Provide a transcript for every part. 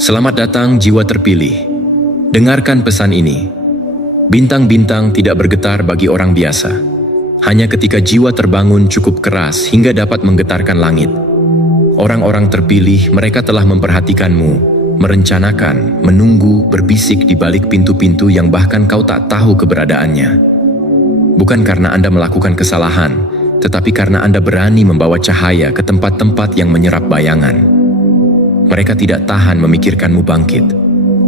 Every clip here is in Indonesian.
Selamat datang jiwa terpilih. Dengarkan pesan ini. Bintang-bintang tidak bergetar bagi orang biasa. Hanya ketika jiwa terbangun cukup keras hingga dapat menggetarkan langit. Orang-orang terpilih, mereka telah memperhatikanmu, merencanakan, menunggu, berbisik di balik pintu-pintu yang bahkan kau tak tahu keberadaannya. Bukan karena Anda melakukan kesalahan, tetapi karena Anda berani membawa cahaya ke tempat-tempat yang menyerap bayangan. Mereka tidak tahan memikirkanmu bangkit.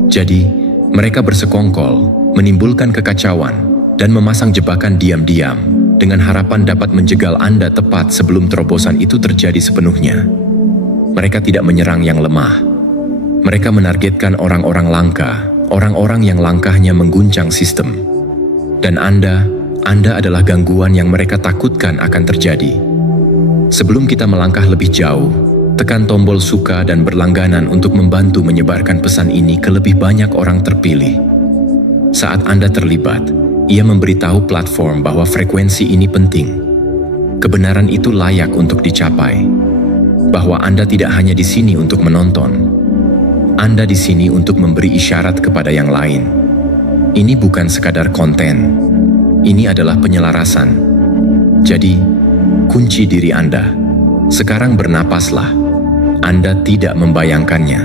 Jadi, mereka bersekongkol, menimbulkan kekacauan, dan memasang jebakan diam-diam dengan harapan dapat menjegal Anda tepat sebelum terobosan itu terjadi sepenuhnya. Mereka tidak menyerang yang lemah. Mereka menargetkan orang-orang langka, orang-orang yang langkahnya mengguncang sistem. Dan Anda adalah gangguan yang mereka takutkan akan terjadi. Sebelum kita melangkah lebih jauh, tekan tombol suka dan berlangganan untuk membantu menyebarkan pesan ini ke lebih banyak orang terpilih. Saat Anda terlibat, ia memberitahu platform bahwa frekuensi ini penting. Kebenaran itu layak untuk dicapai. Bahwa Anda tidak hanya di sini untuk menonton. Anda di sini untuk memberi isyarat kepada yang lain. Ini bukan sekadar konten. Ini adalah penyelarasan. Jadi, kunci diri Anda. Sekarang bernapaslah. Anda tidak membayangkannya.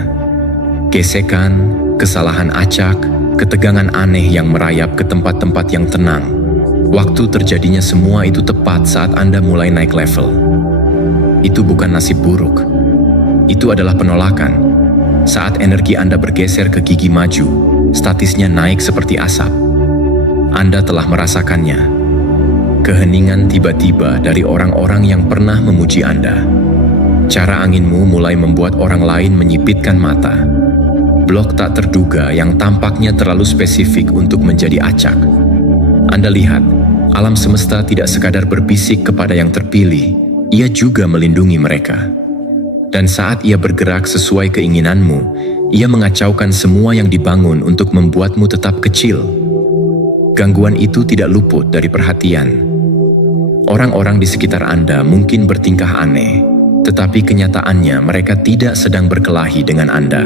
Gesekan, kesalahan acak, ketegangan aneh yang merayap ke tempat-tempat yang tenang. Waktu terjadinya semua itu tepat saat Anda mulai naik level. Itu bukan nasib buruk. Itu adalah penolakan. Saat energi Anda bergeser ke gigi maju, statisnya naik seperti asap. Anda telah merasakannya. Keheningan tiba-tiba dari orang-orang yang pernah memuji Anda. Cara anginmu mulai membuat orang lain menyipitkan mata. Blok tak terduga yang tampaknya terlalu spesifik untuk menjadi acak. Anda lihat, alam semesta tidak sekadar berbisik kepada yang terpilih, ia juga melindungi mereka. Dan saat ia bergerak sesuai keinginanmu, ia mengacaukan semua yang dibangun untuk membuatmu tetap kecil. Gangguan itu tidak luput dari perhatian. Orang-orang di sekitar Anda mungkin bertingkah aneh, tetapi kenyataannya mereka tidak sedang berkelahi dengan Anda.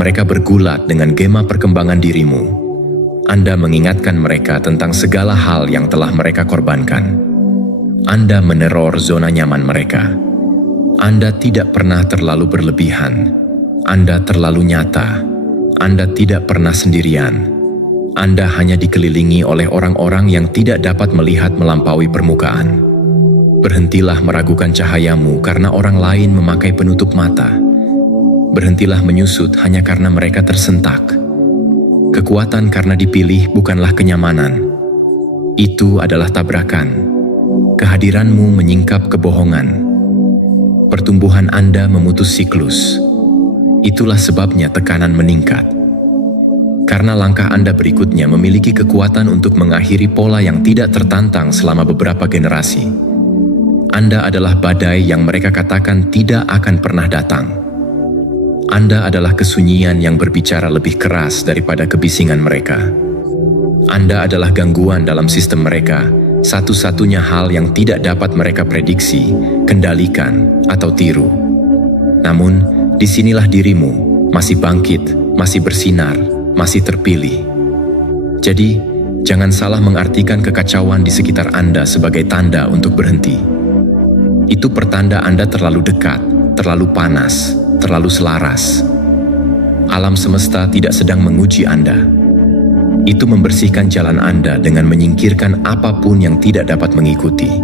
Mereka bergulat dengan gema perkembangan dirimu. Anda mengingatkan mereka tentang segala hal yang telah mereka korbankan. Anda meneror zona nyaman mereka. Anda tidak pernah terlalu berlebihan. Anda terlalu nyata. Anda tidak pernah sendirian. Anda hanya dikelilingi oleh orang-orang yang tidak dapat melihat melampaui permukaan. Berhentilah meragukan cahayamu karena orang lain memakai penutup mata. Berhentilah menyusut hanya karena mereka tersentak. Kekuatan karena dipilih bukanlah kenyamanan. Itu adalah tabrakan. Kehadiranmu menyingkap kebohongan. Pertumbuhan Anda memutus siklus. Itulah sebabnya tekanan meningkat. Karena langkah Anda berikutnya memiliki kekuatan untuk mengakhiri pola yang tidak tertantang selama beberapa generasi. Anda adalah badai yang mereka katakan tidak akan pernah datang. Anda adalah kesunyian yang berbicara lebih keras daripada kebisingan mereka. Anda adalah gangguan dalam sistem mereka, satu-satunya hal yang tidak dapat mereka prediksi, kendalikan, atau tiru. Namun, disinilah dirimu, masih bangkit, masih bersinar, masih terpilih. Jadi, jangan salah mengartikan kekacauan di sekitar Anda sebagai tanda untuk berhenti. Itu pertanda Anda terlalu dekat, terlalu panas, terlalu selaras. Alam semesta tidak sedang menguji Anda. Itu membersihkan jalan Anda dengan menyingkirkan apapun yang tidak dapat mengikuti.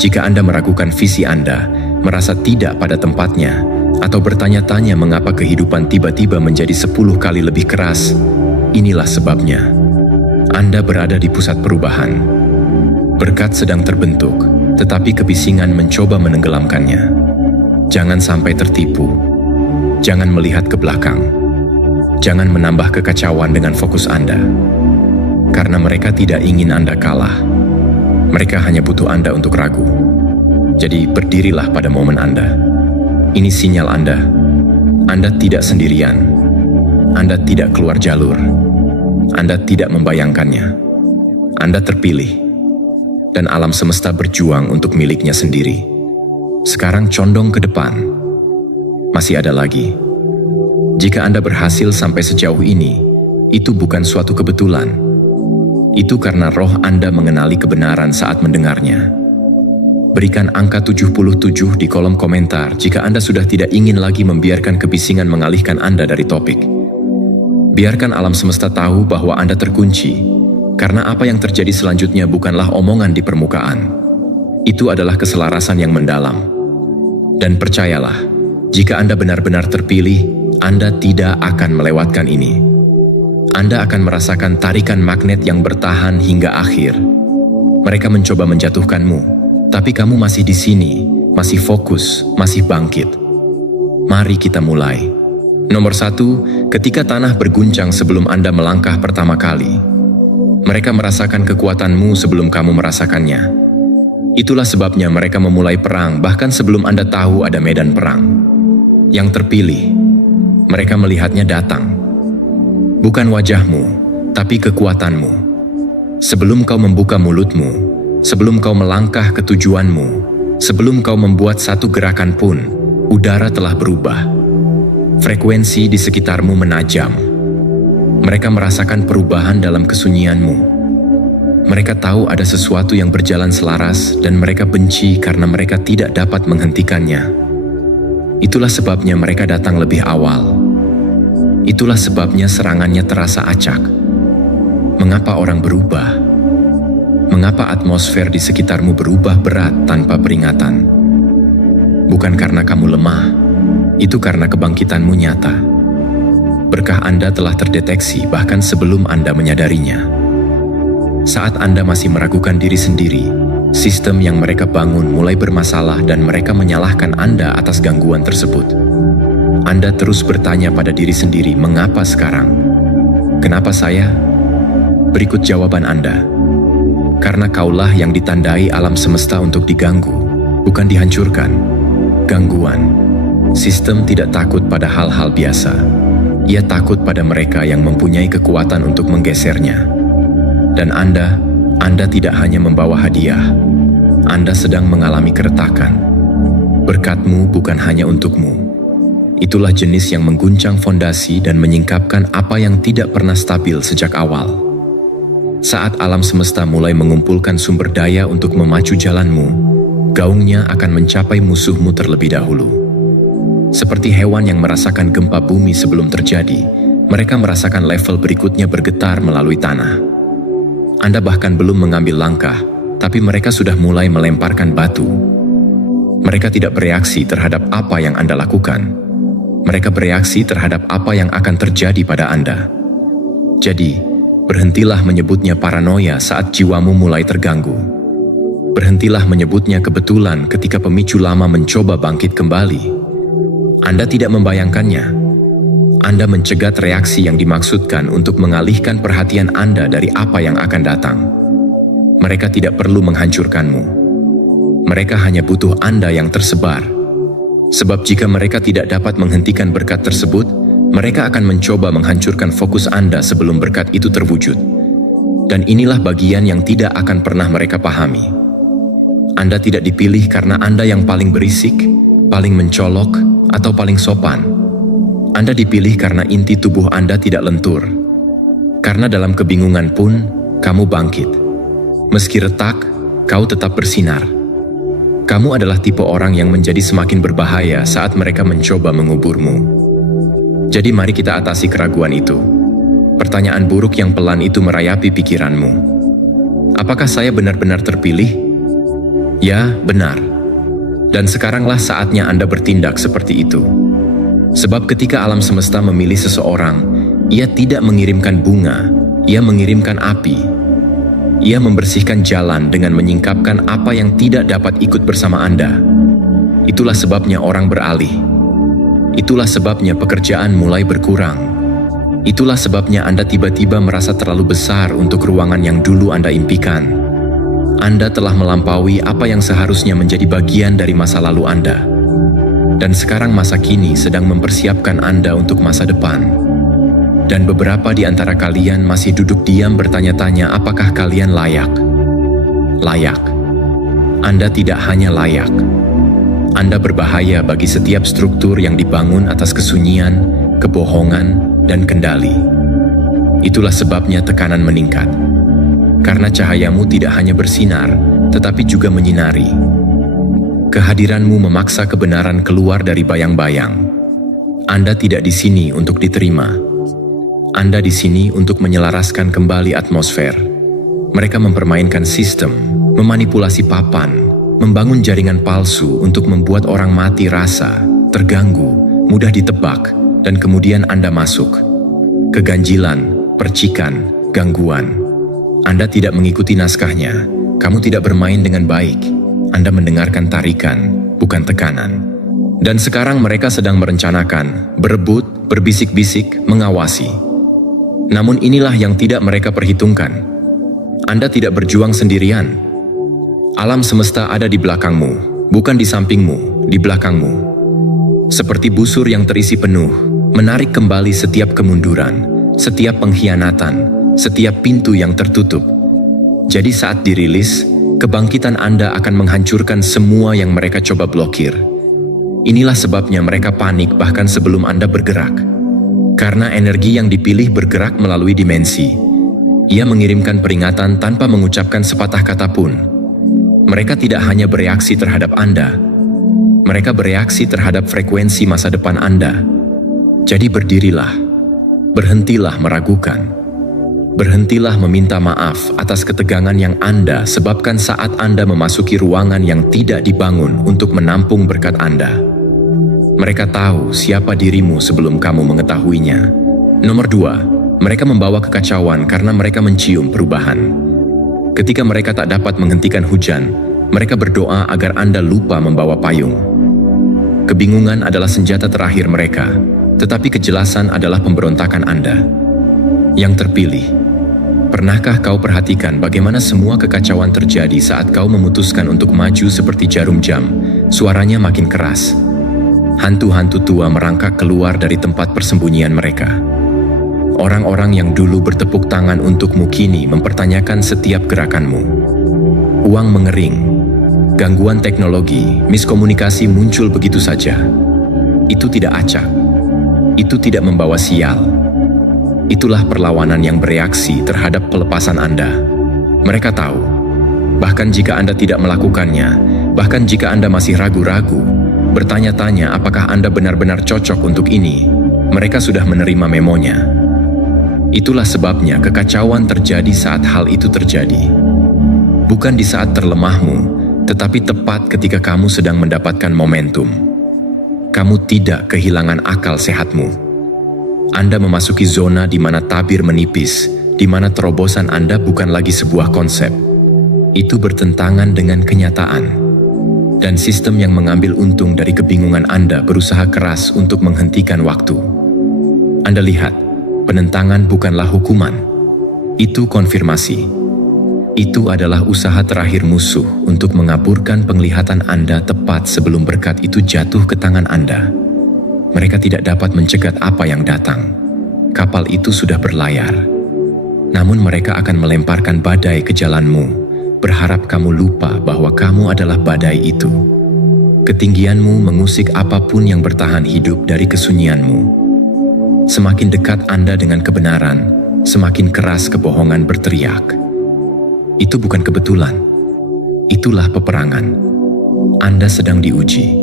Jika Anda meragukan visi Anda, merasa tidak pada tempatnya, atau bertanya-tanya mengapa kehidupan tiba-tiba menjadi 10 kali lebih keras, inilah sebabnya. Anda berada di pusat perubahan. Berkat sedang terbentuk, tetapi kebisingan mencoba menenggelamkannya. Jangan sampai tertipu. Jangan melihat ke belakang. Jangan menambah kekacauan dengan fokus Anda. Karena mereka tidak ingin Anda kalah. Mereka hanya butuh Anda untuk ragu. Jadi berdirilah pada momen Anda. Ini sinyal Anda. Anda tidak sendirian. Anda tidak keluar jalur. Anda tidak membayangkannya. Anda terpilih. Dan alam semesta berjuang untuk miliknya sendiri. Sekarang condong ke depan. Masih ada lagi. Jika Anda berhasil sampai sejauh ini, itu bukan suatu kebetulan. Itu karena roh Anda mengenali kebenaran saat mendengarnya. Berikan angka 77 di kolom komentar jika Anda sudah tidak ingin lagi membiarkan kebisingan mengalihkan Anda dari topik. Biarkan alam semesta tahu bahwa Anda terkunci, karena apa yang terjadi selanjutnya bukanlah omongan di permukaan. Itu adalah keselarasan yang mendalam. Dan percayalah, jika Anda benar-benar terpilih, Anda tidak akan melewatkan ini. Anda akan merasakan tarikan magnet yang bertahan hingga akhir. Mereka mencoba menjatuhkanmu, tapi kamu masih di sini, masih fokus, masih bangkit. Mari kita mulai. Nomor 1, ketika tanah berguncang sebelum Anda melangkah pertama kali. Mereka merasakan kekuatanmu sebelum kamu merasakannya. Itulah sebabnya mereka memulai perang bahkan sebelum Anda tahu ada medan perang. Yang terpilih, mereka melihatnya datang. Bukan wajahmu, tapi kekuatanmu. Sebelum kau membuka mulutmu, sebelum kau melangkah ke tujuanmu, sebelum kau membuat satu gerakan pun, udara telah berubah. Frekuensi di sekitarmu menajam. Mereka merasakan perubahan dalam kesunyianmu. Mereka tahu ada sesuatu yang berjalan selaras dan mereka benci karena mereka tidak dapat menghentikannya. Itulah sebabnya mereka datang lebih awal. Itulah sebabnya serangannya terasa acak. Mengapa orang berubah? Mengapa atmosfer di sekitarmu berubah berat tanpa peringatan? Bukan karena kamu lemah, itu karena kebangkitanmu nyata. Berkah Anda telah terdeteksi bahkan sebelum Anda menyadarinya. Saat Anda masih meragukan diri sendiri, sistem yang mereka bangun mulai bermasalah dan mereka menyalahkan Anda atas gangguan tersebut. Anda terus bertanya pada diri sendiri, mengapa sekarang? Kenapa saya? Berikut jawaban Anda. Karena kaulah yang ditandai alam semesta untuk diganggu, bukan dihancurkan. Gangguan. Sistem tidak takut pada hal-hal biasa. Ia takut pada mereka yang mempunyai kekuatan untuk menggesernya. Dan Anda tidak hanya membawa hadiah. Anda sedang mengalami keretakan. Berkatmu bukan hanya untukmu. Itulah jenis yang mengguncang fondasi dan menyingkapkan apa yang tidak pernah stabil sejak awal. Saat alam semesta mulai mengumpulkan sumber daya untuk memacu jalanmu, gaungnya akan mencapai musuhmu terlebih dahulu. Seperti hewan yang merasakan gempa bumi sebelum terjadi, mereka merasakan level berikutnya bergetar melalui tanah. Anda bahkan belum mengambil langkah, tapi mereka sudah mulai melemparkan batu. Mereka tidak bereaksi terhadap apa yang Anda lakukan. Mereka bereaksi terhadap apa yang akan terjadi pada Anda. Jadi, berhentilah menyebutnya paranoia saat jiwamu mulai terganggu. Berhentilah menyebutnya kebetulan ketika pemicu lama mencoba bangkit kembali. Anda tidak membayangkannya. Anda mencegat reaksi yang dimaksudkan untuk mengalihkan perhatian Anda dari apa yang akan datang. Mereka tidak perlu menghancurkanmu. Mereka hanya butuh Anda yang tersebar. Sebab jika mereka tidak dapat menghentikan berkat tersebut, mereka akan mencoba menghancurkan fokus Anda sebelum berkat itu terwujud. Dan inilah bagian yang tidak akan pernah mereka pahami. Anda tidak dipilih karena Anda yang paling berisik, paling mencolok, atau paling sopan. Anda dipilih karena inti tubuh Anda tidak lentur. Karena dalam kebingungan pun, kamu bangkit. Meski retak, kau tetap bersinar. Kamu adalah tipe orang yang menjadi semakin berbahaya saat mereka mencoba menguburmu. Jadi mari kita atasi keraguan itu. Pertanyaan buruk yang pelan itu merayapi pikiranmu. Apakah saya benar-benar terpilih? Ya, benar. Dan sekaranglah saatnya Anda bertindak seperti itu. Sebab ketika alam semesta memilih seseorang, ia tidak mengirimkan bunga, ia mengirimkan api. Ia membersihkan jalan dengan menyingkapkan apa yang tidak dapat ikut bersama Anda. Itulah sebabnya orang beralih. Itulah sebabnya pekerjaan mulai berkurang. Itulah sebabnya Anda tiba-tiba merasa terlalu besar untuk ruangan yang dulu Anda impikan. Anda telah melampaui apa yang seharusnya menjadi bagian dari masa lalu Anda. Dan sekarang masa kini sedang mempersiapkan Anda untuk masa depan. Dan beberapa di antara kalian masih duduk diam bertanya-tanya apakah kalian layak. Layak. Anda tidak hanya layak. Anda berbahaya bagi setiap struktur yang dibangun atas kesunyian, kebohongan, dan kendali. Itulah sebabnya tekanan meningkat. Karena cahayamu tidak hanya bersinar, tetapi juga menyinari. Kehadiranmu memaksa kebenaran keluar dari bayang-bayang. Anda tidak di sini untuk diterima. Anda di sini untuk menyelaraskan kembali atmosfer. Mereka mempermainkan sistem, memanipulasi papan, membangun jaringan palsu untuk membuat orang mati rasa, terganggu, mudah ditebak, dan kemudian Anda masuk. Keganjilan, percikan, gangguan. Anda tidak mengikuti naskahnya. Kamu tidak bermain dengan baik. Anda mendengarkan tarikan, bukan tekanan. Dan sekarang mereka sedang merencanakan, berebut, berbisik-bisik, mengawasi. Namun inilah yang tidak mereka perhitungkan. Anda tidak berjuang sendirian. Alam semesta ada di belakangmu, bukan di sampingmu, di belakangmu. Seperti busur yang terisi penuh, menarik kembali setiap kemunduran, setiap pengkhianatan, setiap pintu yang tertutup. Jadi saat dirilis, kebangkitan Anda akan menghancurkan semua yang mereka coba blokir. Inilah sebabnya mereka panik bahkan sebelum Anda bergerak. Karena energi yang dipilih bergerak melalui dimensi. Ia mengirimkan peringatan tanpa mengucapkan sepatah kata pun. Mereka tidak hanya bereaksi terhadap Anda, mereka bereaksi terhadap frekuensi masa depan Anda. Jadi berdirilah. Berhentilah meragukan. Berhentilah meminta maaf atas ketegangan yang Anda sebabkan saat Anda memasuki ruangan yang tidak dibangun untuk menampung berkat Anda. Mereka tahu siapa dirimu sebelum kamu mengetahuinya. Nomor 2, mereka membawa kekacauan karena mereka mencium perubahan. Ketika mereka tak dapat menghentikan hujan, mereka berdoa agar Anda lupa membawa payung. Kebingungan adalah senjata terakhir mereka. Tetapi kejelasan adalah pemberontakan Anda. Yang terpilih, pernahkah kau perhatikan bagaimana semua kekacauan terjadi saat kau memutuskan untuk maju seperti jarum jam? Suaranya makin keras. Hantu-hantu tua merangkak keluar dari tempat persembunyian mereka. Orang-orang yang dulu bertepuk tangan untukmu kini mempertanyakan setiap gerakanmu. Uang mengering. Gangguan teknologi, miskomunikasi muncul begitu saja. Itu tidak acak. Itu tidak membawa sial. Itulah perlawanan yang bereaksi terhadap pelepasan Anda. Mereka tahu, bahkan jika Anda tidak melakukannya, bahkan jika Anda masih ragu-ragu, bertanya-tanya apakah Anda benar-benar cocok untuk ini, mereka sudah menerima memonya. Itulah sebabnya kekacauan terjadi saat hal itu terjadi. Bukan di saat terlemahmu, tetapi tepat ketika kamu sedang mendapatkan momentum. Kamu tidak kehilangan akal sehatmu. Anda memasuki zona di mana tabir menipis, di mana terobosan Anda bukan lagi sebuah konsep. Itu bertentangan dengan kenyataan. Dan sistem yang mengambil untung dari kebingungan Anda berusaha keras untuk menghentikan waktu. Anda lihat, penentangan bukanlah hukuman. Itu konfirmasi. Itu adalah usaha terakhir musuh untuk mengaburkan penglihatan Anda tepat sebelum berkat itu jatuh ke tangan Anda. Mereka tidak dapat mencegat apa yang datang. Kapal itu sudah berlayar. Namun mereka akan melemparkan badai ke jalanmu, berharap kamu lupa bahwa kamu adalah badai itu. Ketinggianmu mengusik apapun yang bertahan hidup dari kesunyianmu. Semakin dekat Anda dengan kebenaran, semakin keras kebohongan berteriak. Itu bukan kebetulan. Itulah peperangan. Anda sedang diuji.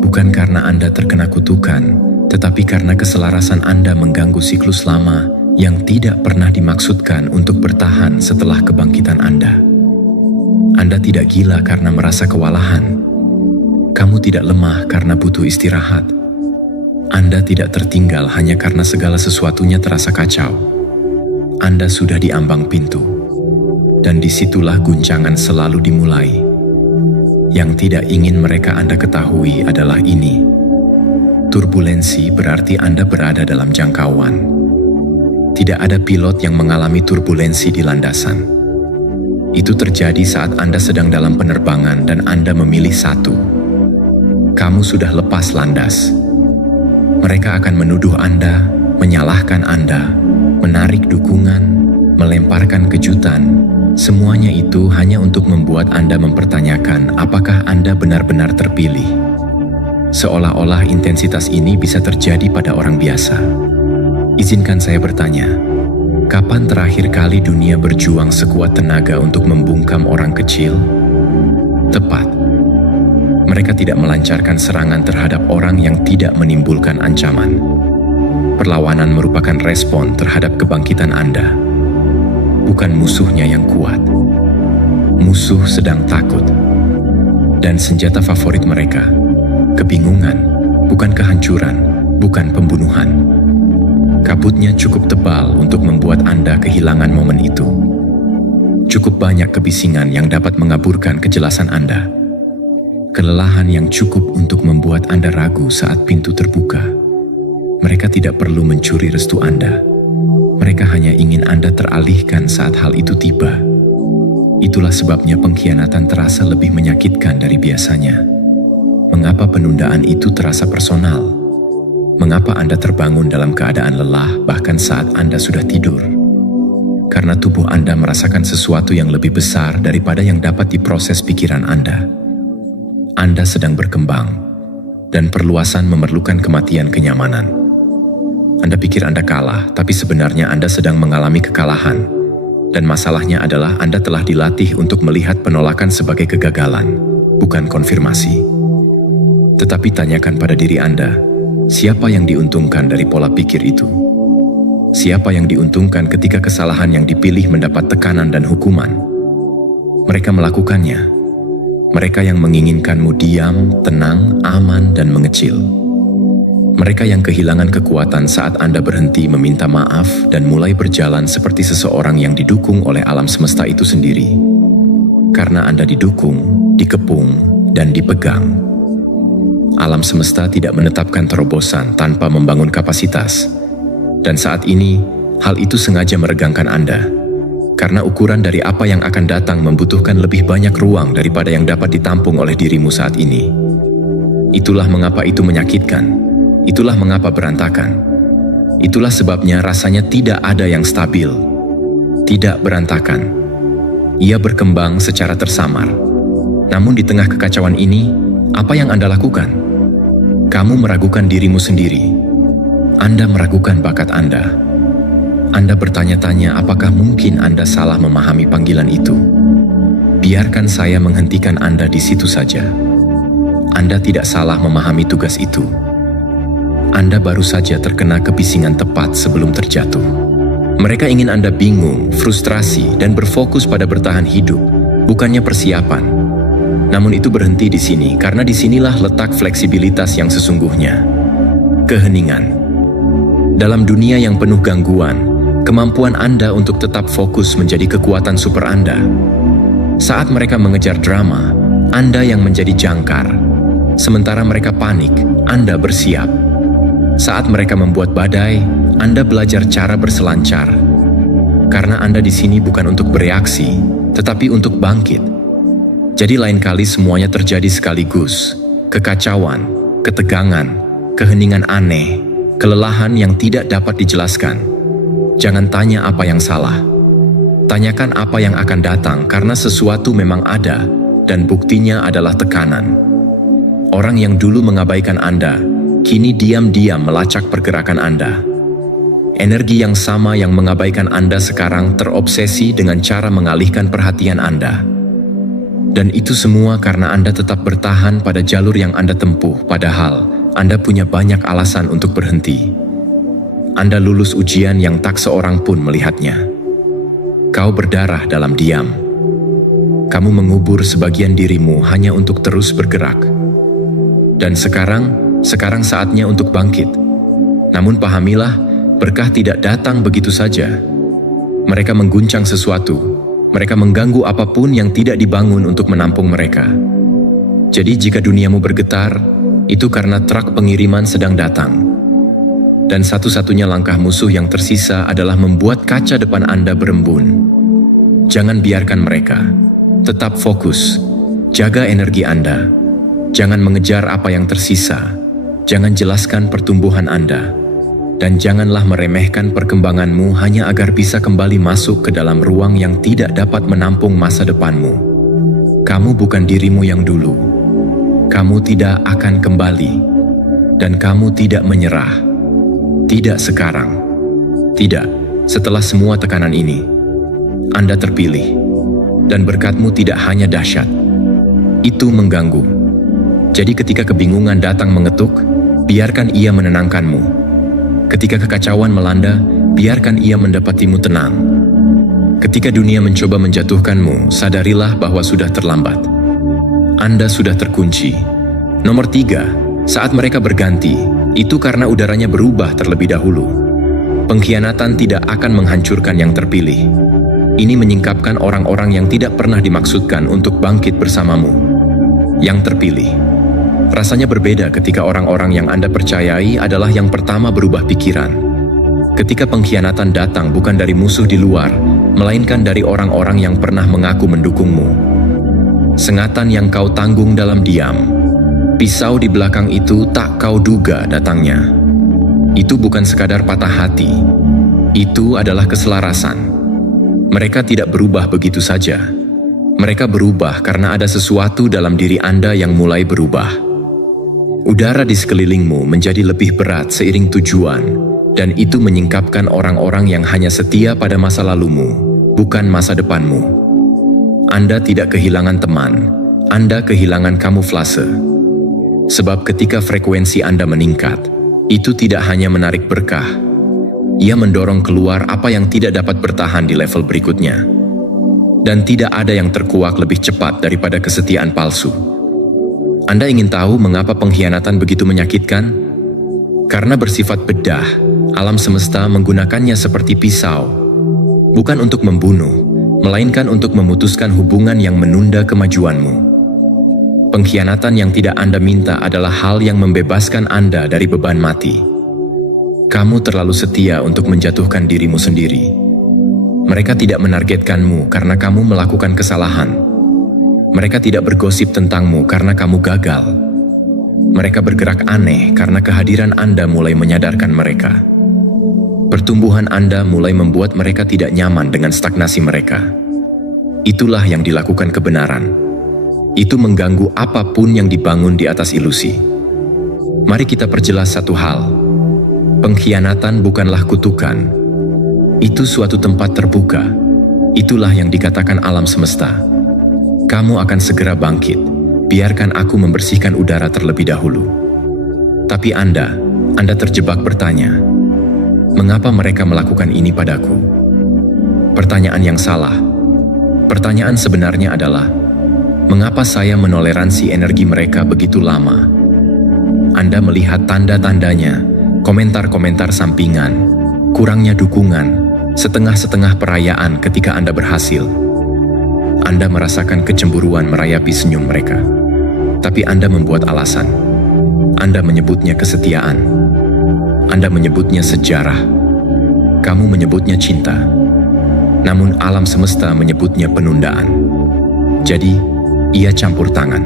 Bukan karena Anda terkena kutukan, tetapi karena keselarasan Anda mengganggu siklus lama yang tidak pernah dimaksudkan untuk bertahan setelah kebangkitan Anda. Anda tidak gila karena merasa kewalahan. Kamu tidak lemah karena butuh istirahat. Anda tidak tertinggal hanya karena segala sesuatunya terasa kacau. Anda sudah di ambang pintu. Dan disitulah guncangan selalu dimulai. Yang tidak ingin mereka Anda ketahui adalah ini. Turbulensi berarti Anda berada dalam jangkauan. Tidak ada pilot yang mengalami turbulensi di landasan. Itu terjadi saat Anda sedang dalam penerbangan dan Anda memilih satu. Kamu sudah lepas landas. Mereka akan menuduh Anda, menyalahkan Anda, menarik dukungan, melemparkan kejutan. Semuanya itu hanya untuk membuat Anda mempertanyakan apakah Anda benar-benar terpilih. Seolah-olah intensitas ini bisa terjadi pada orang biasa. Izinkan saya bertanya, kapan terakhir kali dunia berjuang sekuat tenaga untuk membungkam orang kecil? Tepat. Mereka tidak melancarkan serangan terhadap orang yang tidak menimbulkan ancaman. Perlawanan merupakan respon terhadap kebangkitan Anda. Bukan musuhnya yang kuat. Musuh sedang takut. Dan senjata favorit mereka, kebingungan, bukan kehancuran, bukan pembunuhan. Kabutnya cukup tebal untuk membuat Anda kehilangan momen itu. Cukup banyak kebisingan yang dapat mengaburkan kejelasan Anda. Kelelahan yang cukup untuk membuat Anda ragu saat pintu terbuka. Mereka tidak perlu mencuri restu Anda. Mereka hanya ingin Anda teralihkan saat hal itu tiba. Itulah sebabnya pengkhianatan terasa lebih menyakitkan dari biasanya. Mengapa penundaan itu terasa personal? Mengapa Anda terbangun dalam keadaan lelah bahkan saat Anda sudah tidur? Karena tubuh Anda merasakan sesuatu yang lebih besar daripada yang dapat diproses pikiran Anda. Anda sedang berkembang, dan perluasan memerlukan kematian kenyamanan. Anda pikir Anda kalah, tapi sebenarnya Anda sedang mengalami kekalahan. Dan masalahnya adalah Anda telah dilatih untuk melihat penolakan sebagai kegagalan, bukan konfirmasi. Tetapi tanyakan pada diri Anda, siapa yang diuntungkan dari pola pikir itu? Siapa yang diuntungkan ketika kesalahan yang dipilih mendapat tekanan dan hukuman? Mereka melakukannya. Mereka yang menginginkanmu diam, tenang, aman, dan mengecil. Mereka yang kehilangan kekuatan saat Anda berhenti meminta maaf dan mulai berjalan seperti seseorang yang didukung oleh alam semesta itu sendiri. Karena Anda didukung, dikepung, dan dipegang. Alam semesta tidak menetapkan terobosan tanpa membangun kapasitas. Dan saat ini, hal itu sengaja meregangkan Anda. Karena ukuran dari apa yang akan datang membutuhkan lebih banyak ruang daripada yang dapat ditampung oleh dirimu saat ini. Itulah mengapa itu menyakitkan. Itulah mengapa berantakan. Itulah sebabnya rasanya tidak ada yang stabil. Tidak berantakan. Ia berkembang secara tersamar. Namun di tengah kekacauan ini, apa yang Anda lakukan? Kamu meragukan dirimu sendiri. Anda meragukan bakat Anda. Anda bertanya-tanya apakah mungkin Anda salah memahami panggilan itu. Biarkan saya menghentikan Anda di situ saja. Anda tidak salah memahami tugas itu. Anda baru saja terkena kebisingan tepat sebelum terjatuh. Mereka ingin Anda bingung, frustrasi, dan berfokus pada bertahan hidup, bukannya persiapan. Namun itu berhenti di sini, karena disinilah letak fleksibilitas yang sesungguhnya. Keheningan. Dalam dunia yang penuh gangguan, kemampuan Anda untuk tetap fokus menjadi kekuatan super Anda. Saat mereka mengejar drama, Anda yang menjadi jangkar. Sementara mereka panik, Anda bersiap. Saat mereka membuat badai, Anda belajar cara berselancar. Karena Anda di sini bukan untuk bereaksi, tetapi untuk bangkit. Jadi lain kali semuanya terjadi sekaligus. Kekacauan, ketegangan, keheningan aneh, kelelahan yang tidak dapat dijelaskan. Jangan tanya apa yang salah. Tanyakan apa yang akan datang karena sesuatu memang ada dan buktinya adalah tekanan. Orang yang dulu mengabaikan Anda, kini diam-diam melacak pergerakan Anda. Energi yang sama yang mengabaikan Anda sekarang terobsesi dengan cara mengalihkan perhatian Anda. Dan itu semua karena Anda tetap bertahan pada jalur yang Anda tempuh, padahal Anda punya banyak alasan untuk berhenti. Anda lulus ujian yang tak seorang pun melihatnya. Kau berdarah dalam diam. Kamu mengubur sebagian dirimu hanya untuk terus bergerak. Dan sekarang saatnya untuk bangkit. Namun pahamilah, berkah tidak datang begitu saja. Mereka mengguncang sesuatu. Mereka mengganggu apapun yang tidak dibangun untuk menampung mereka. Jadi jika duniamu bergetar, itu karena truk pengiriman sedang datang. Dan satu-satunya langkah musuh yang tersisa adalah membuat kaca depan Anda berembun. Jangan biarkan mereka. Tetap fokus. Jaga energi Anda. Jangan mengejar apa yang tersisa. Jangan jelaskan pertumbuhan Anda. Dan janganlah meremehkan perkembanganmu hanya agar bisa kembali masuk ke dalam ruang yang tidak dapat menampung masa depanmu. Kamu bukan dirimu yang dulu. Kamu tidak akan kembali, dan kamu tidak menyerah. Tidak sekarang. Tidak, setelah semua tekanan ini. Anda terpilih, dan berkatmu tidak hanya dahsyat. Itu mengganggu. Jadi ketika kebingungan datang mengetuk, biarkan ia menenangkanmu. Ketika kekacauan melanda, biarkan ia mendapatimu tenang. Ketika dunia mencoba menjatuhkanmu, sadarilah bahwa sudah terlambat. Anda sudah terkunci. Nomor 3, saat mereka berganti, itu karena udaranya berubah terlebih dahulu. Pengkhianatan tidak akan menghancurkan yang terpilih. Ini menyingkapkan orang-orang yang tidak pernah dimaksudkan untuk bangkit bersamamu. Yang terpilih. Rasanya berbeda ketika orang-orang yang Anda percayai adalah yang pertama berubah pikiran. Ketika pengkhianatan datang bukan dari musuh di luar, melainkan dari orang-orang yang pernah mengaku mendukungmu. Sengatan yang kau tanggung dalam diam. Pisau di belakang itu tak kau duga datangnya. Itu bukan sekadar patah hati. Itu adalah keselarasan. Mereka tidak berubah begitu saja. Mereka berubah karena ada sesuatu dalam diri Anda yang mulai berubah. Udara di sekelilingmu menjadi lebih berat seiring tujuan, dan itu menyingkapkan orang-orang yang hanya setia pada masa lalumu, bukan masa depanmu. Anda tidak kehilangan teman, Anda kehilangan kamuflase. Sebab ketika frekuensi Anda meningkat, itu tidak hanya menarik berkah, ia mendorong keluar apa yang tidak dapat bertahan di level berikutnya. Dan tidak ada yang terkuak lebih cepat daripada kesetiaan palsu. Anda ingin tahu mengapa pengkhianatan begitu menyakitkan? Karena bersifat bedah, alam semesta menggunakannya seperti pisau. Bukan untuk membunuh, melainkan untuk memutuskan hubungan yang menunda kemajuanmu. Pengkhianatan yang tidak Anda minta adalah hal yang membebaskan Anda dari beban mati. Kamu terlalu setia untuk menjatuhkan dirimu sendiri. Mereka tidak menargetkanmu karena kamu melakukan kesalahan. Mereka tidak bergosip tentangmu karena kamu gagal. Mereka bergerak aneh karena kehadiran Anda mulai menyadarkan mereka. Pertumbuhan Anda mulai membuat mereka tidak nyaman dengan stagnasi mereka. Itulah yang dilakukan kebenaran. Itu mengganggu apapun yang dibangun di atas ilusi. Mari kita perjelas satu hal. Pengkhianatan bukanlah kutukan. Itu suatu tempat terbuka. Itulah yang dikatakan alam semesta. Kamu akan segera bangkit. Biarkan aku membersihkan udara terlebih dahulu. Tapi Anda terjebak bertanya, mengapa mereka melakukan ini padaku? Pertanyaan yang salah. Pertanyaan sebenarnya adalah, mengapa saya menoleransi energi mereka begitu lama? Anda melihat tanda-tandanya, komentar-komentar sampingan, kurangnya dukungan, setengah-setengah perayaan ketika Anda berhasil. Anda merasakan kecemburuan merayapi senyum mereka. Tapi Anda membuat alasan. Anda menyebutnya kesetiaan. Anda menyebutnya sejarah. Kamu menyebutnya cinta. Namun alam semesta menyebutnya penundaan. Jadi, ia campur tangan.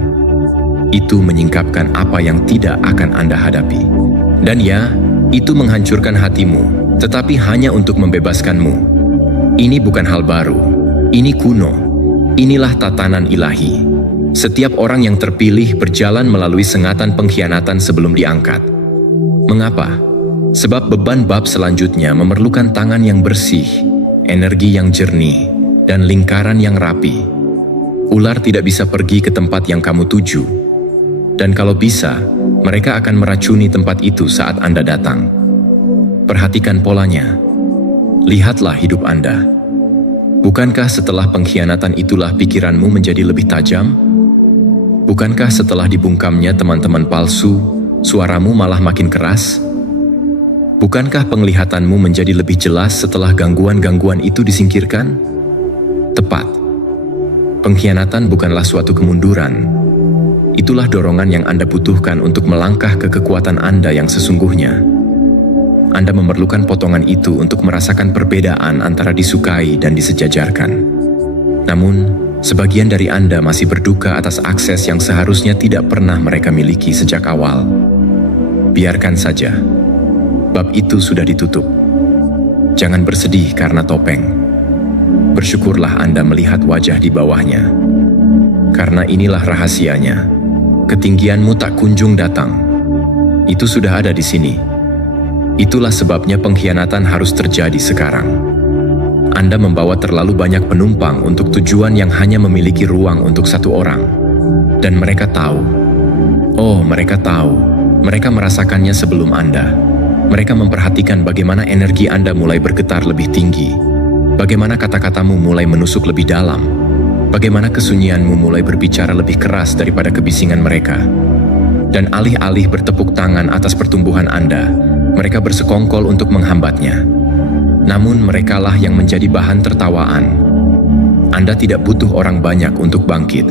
Itu menyingkapkan apa yang tidak akan Anda hadapi. Dan ya, itu menghancurkan hatimu. Tetapi hanya untuk membebaskanmu. Ini bukan hal baru. Ini kuno. Inilah tatanan ilahi. Setiap orang yang terpilih berjalan melalui sengatan pengkhianatan sebelum diangkat. Mengapa? Sebab beban bab selanjutnya memerlukan tangan yang bersih, energi yang jernih, dan lingkaran yang rapi. Ular tidak bisa pergi ke tempat yang kamu tuju. Dan kalau bisa, mereka akan meracuni tempat itu saat Anda datang. Perhatikan polanya. Lihatlah hidup Anda. Bukankah setelah pengkhianatan itulah pikiranmu menjadi lebih tajam? Bukankah setelah dibungkamnya teman-teman palsu, suaramu malah makin keras? Bukankah penglihatanmu menjadi lebih jelas setelah gangguan-gangguan itu disingkirkan? Tepat. Pengkhianatan bukanlah suatu kemunduran. Itulah dorongan yang Anda butuhkan untuk melangkah ke kekuatan Anda yang sesungguhnya. Anda memerlukan potongan itu untuk merasakan perbedaan antara disukai dan disejajarkan. Namun, sebagian dari Anda masih berduka atas akses yang seharusnya tidak pernah mereka miliki sejak awal. Biarkan saja. Bab itu sudah ditutup. Jangan bersedih karena topeng. Bersyukurlah Anda melihat wajah di bawahnya. Karena inilah rahasianya. ketinggianmu tak kunjung datang. Itu sudah ada di sini. Itulah sebabnya pengkhianatan harus terjadi sekarang. Anda membawa terlalu banyak penumpang untuk tujuan yang hanya memiliki ruang untuk satu orang. Dan mereka tahu. Oh, mereka tahu. Mereka merasakannya sebelum Anda. Mereka memperhatikan bagaimana energi Anda mulai bergetar lebih tinggi. Bagaimana kata-katamu mulai menusuk lebih dalam. Bagaimana kesunyianmu mulai berbicara lebih keras daripada kebisingan mereka. Dan alih-alih bertepuk tangan atas pertumbuhan Anda, mereka bersekongkol untuk menghambatnya. Namun merekalah yang menjadi bahan tertawaan. Anda tidak butuh orang banyak untuk bangkit.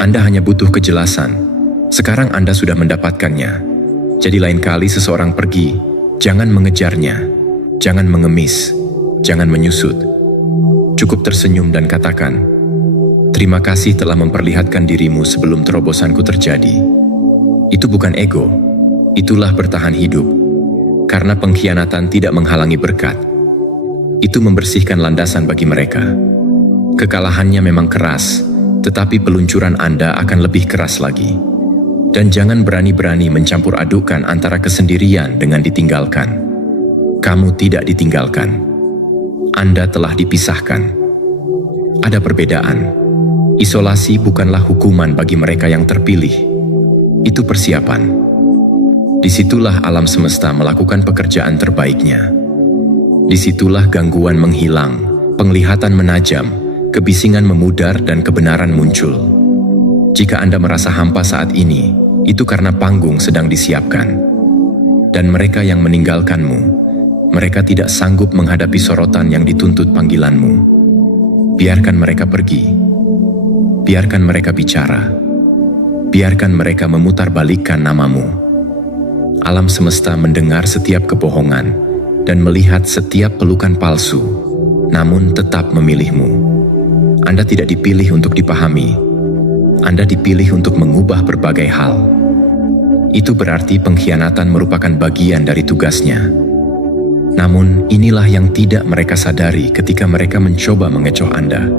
Anda hanya butuh kejelasan. Sekarang Anda sudah mendapatkannya. Jadi lain kali seseorang pergi, jangan mengejarnya, jangan mengemis, jangan menyusut. Cukup tersenyum dan katakan, "Terima kasih telah memperlihatkan dirimu sebelum terobosanku terjadi." Itu bukan ego, itulah bertahan hidup. Karena pengkhianatan tidak menghalangi berkat. Itu membersihkan landasan bagi mereka. Kekalahannya memang keras, tetapi peluncuran Anda akan lebih keras lagi. Dan jangan berani-berani mencampur adukan antara kesendirian dengan ditinggalkan. Kamu tidak ditinggalkan. Anda telah dipisahkan. Ada perbedaan. Isolasi bukanlah hukuman bagi mereka yang terpilih. Itu persiapan. Disitulah alam semesta melakukan pekerjaan terbaiknya. Disitulah gangguan menghilang, penglihatan menajam, kebisingan memudar dan kebenaran muncul. Jika Anda merasa hampa saat ini, itu karena panggung sedang disiapkan. Dan mereka yang meninggalkanmu, mereka tidak sanggup menghadapi sorotan yang dituntut panggilanmu. Biarkan mereka pergi. Biarkan mereka bicara. Biarkan mereka memutarbalikkan namamu. Alam semesta mendengar setiap kebohongan dan melihat setiap pelukan palsu, namun tetap memilihmu. Anda tidak dipilih untuk dipahami. Anda dipilih untuk mengubah berbagai hal. Itu berarti pengkhianatan merupakan bagian dari tugasnya. Namun, inilah yang tidak mereka sadari ketika mereka mencoba mengecoh Anda.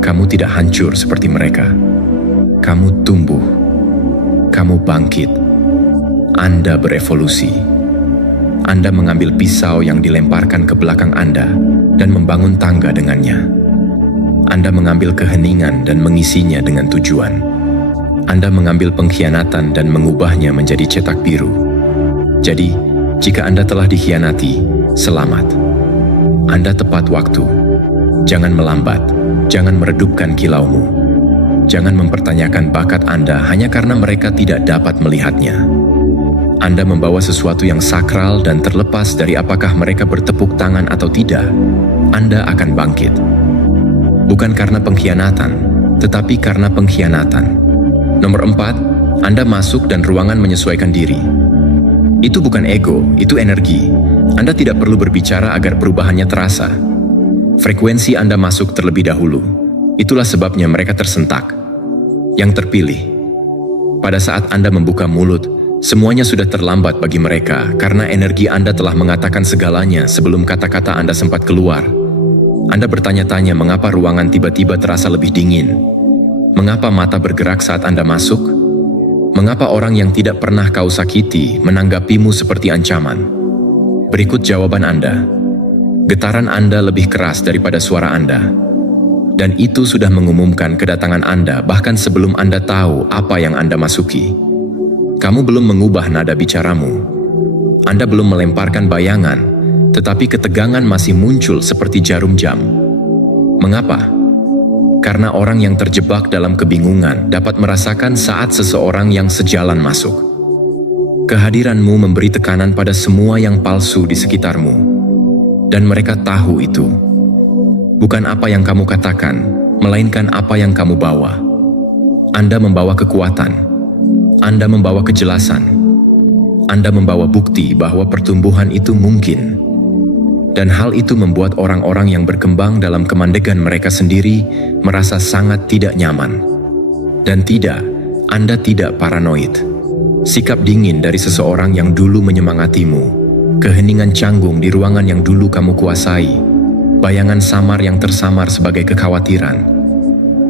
Kamu tidak hancur seperti mereka. Kamu tumbuh. Kamu bangkit. Anda berevolusi. Anda mengambil pisau yang dilemparkan ke belakang Anda dan membangun tangga dengannya. Anda mengambil keheningan dan mengisinya dengan tujuan. Anda mengambil pengkhianatan dan mengubahnya menjadi cetak biru. Jadi, jika Anda telah dikhianati, selamat. Anda tepat waktu. Jangan melambat, jangan meredupkan kilaumu. Jangan mempertanyakan bakat Anda hanya karena mereka tidak dapat melihatnya. Anda membawa sesuatu yang sakral dan terlepas dari apakah mereka bertepuk tangan atau tidak, Anda akan bangkit. Bukan karena pengkhianatan, tetapi karena pengkhianatan. Nomor 4, Anda masuk dan ruangan menyesuaikan diri. Itu bukan ego, itu energi. Anda tidak perlu berbicara agar perubahannya terasa. Frekuensi Anda masuk terlebih dahulu. Itulah sebabnya mereka tersentak. Yang terpilih. Pada saat Anda membuka mulut, semuanya sudah terlambat bagi mereka karena energi Anda telah mengatakan segalanya sebelum kata-kata Anda sempat keluar. Anda bertanya-tanya mengapa ruangan tiba-tiba terasa lebih dingin. Mengapa mata bergerak saat Anda masuk? Mengapa orang yang tidak pernah kau sakiti menanggapimu seperti ancaman? Berikut jawaban Anda. Getaran Anda lebih keras daripada suara Anda. Dan itu sudah mengumumkan kedatangan Anda bahkan sebelum Anda tahu apa yang Anda masuki. Kamu belum mengubah nada bicaramu. Anda belum melemparkan bayangan, tetapi ketegangan masih muncul seperti jarum jam. Mengapa? Karena orang yang terjebak dalam kebingungan dapat merasakan saat seseorang yang sejalan masuk. Kehadiranmu memberi tekanan pada semua yang palsu di sekitarmu. Dan mereka tahu itu. Bukan apa yang kamu katakan, melainkan apa yang kamu bawa. Anda membawa kekuatan. Anda membawa kejelasan. Anda membawa bukti bahwa pertumbuhan itu mungkin. Dan hal itu membuat orang-orang yang berkembang dalam kemandegan mereka sendiri merasa sangat tidak nyaman. Dan tidak, Anda tidak paranoid. Sikap dingin dari seseorang yang dulu menyemangatimu, keheningan canggung di ruangan yang dulu kamu kuasai, bayangan samar yang tersamar sebagai kekhawatiran.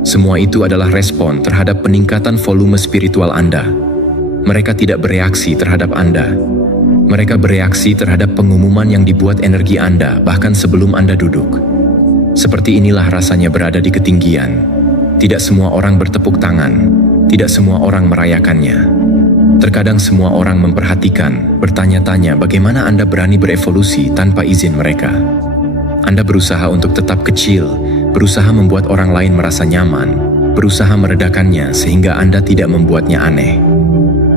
Semua itu adalah respon terhadap peningkatan volume spiritual Anda. Mereka tidak bereaksi terhadap Anda. Mereka bereaksi terhadap pengumuman yang dibuat energi Anda bahkan sebelum Anda duduk. Seperti inilah rasanya berada di ketinggian. Tidak semua orang bertepuk tangan. Tidak semua orang merayakannya. Terkadang semua orang memperhatikan, bertanya-tanya bagaimana Anda berani berevolusi tanpa izin mereka. Anda berusaha untuk tetap kecil, berusaha membuat orang lain merasa nyaman, berusaha meredakannya sehingga Anda tidak membuatnya aneh.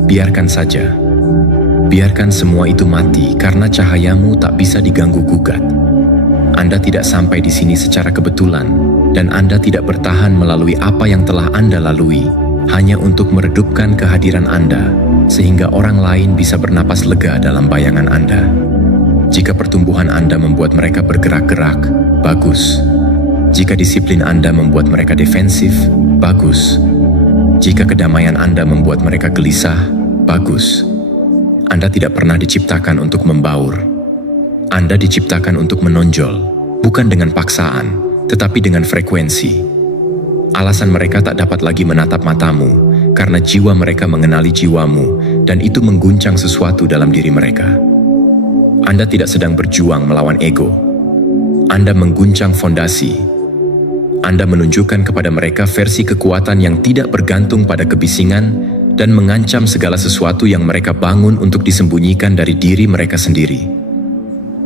Biarkan saja. Biarkan semua itu mati karena cahayamu tak bisa diganggu-gugat. Anda tidak sampai di sini secara kebetulan, dan Anda tidak bertahan melalui apa yang telah Anda lalui, hanya untuk meredupkan kehadiran Anda, sehingga orang lain bisa bernapas lega dalam bayangan Anda. Jika pertumbuhan Anda membuat mereka bergerak-gerak, bagus. Jika disiplin Anda membuat mereka defensif, bagus. Jika kedamaian Anda membuat mereka gelisah, bagus. Anda tidak pernah diciptakan untuk membaur. Anda diciptakan untuk menonjol, bukan dengan paksaan, tetapi dengan frekuensi. Alasan mereka tak dapat lagi menatap matamu, karena jiwa mereka mengenali jiwamu, dan itu mengguncang sesuatu dalam diri mereka. Anda tidak sedang berjuang melawan ego. Anda mengguncang fondasi. Anda menunjukkan kepada mereka versi kekuatan yang tidak bergantung pada kebisingan dan mengancam segala sesuatu yang mereka bangun untuk disembunyikan dari diri mereka sendiri.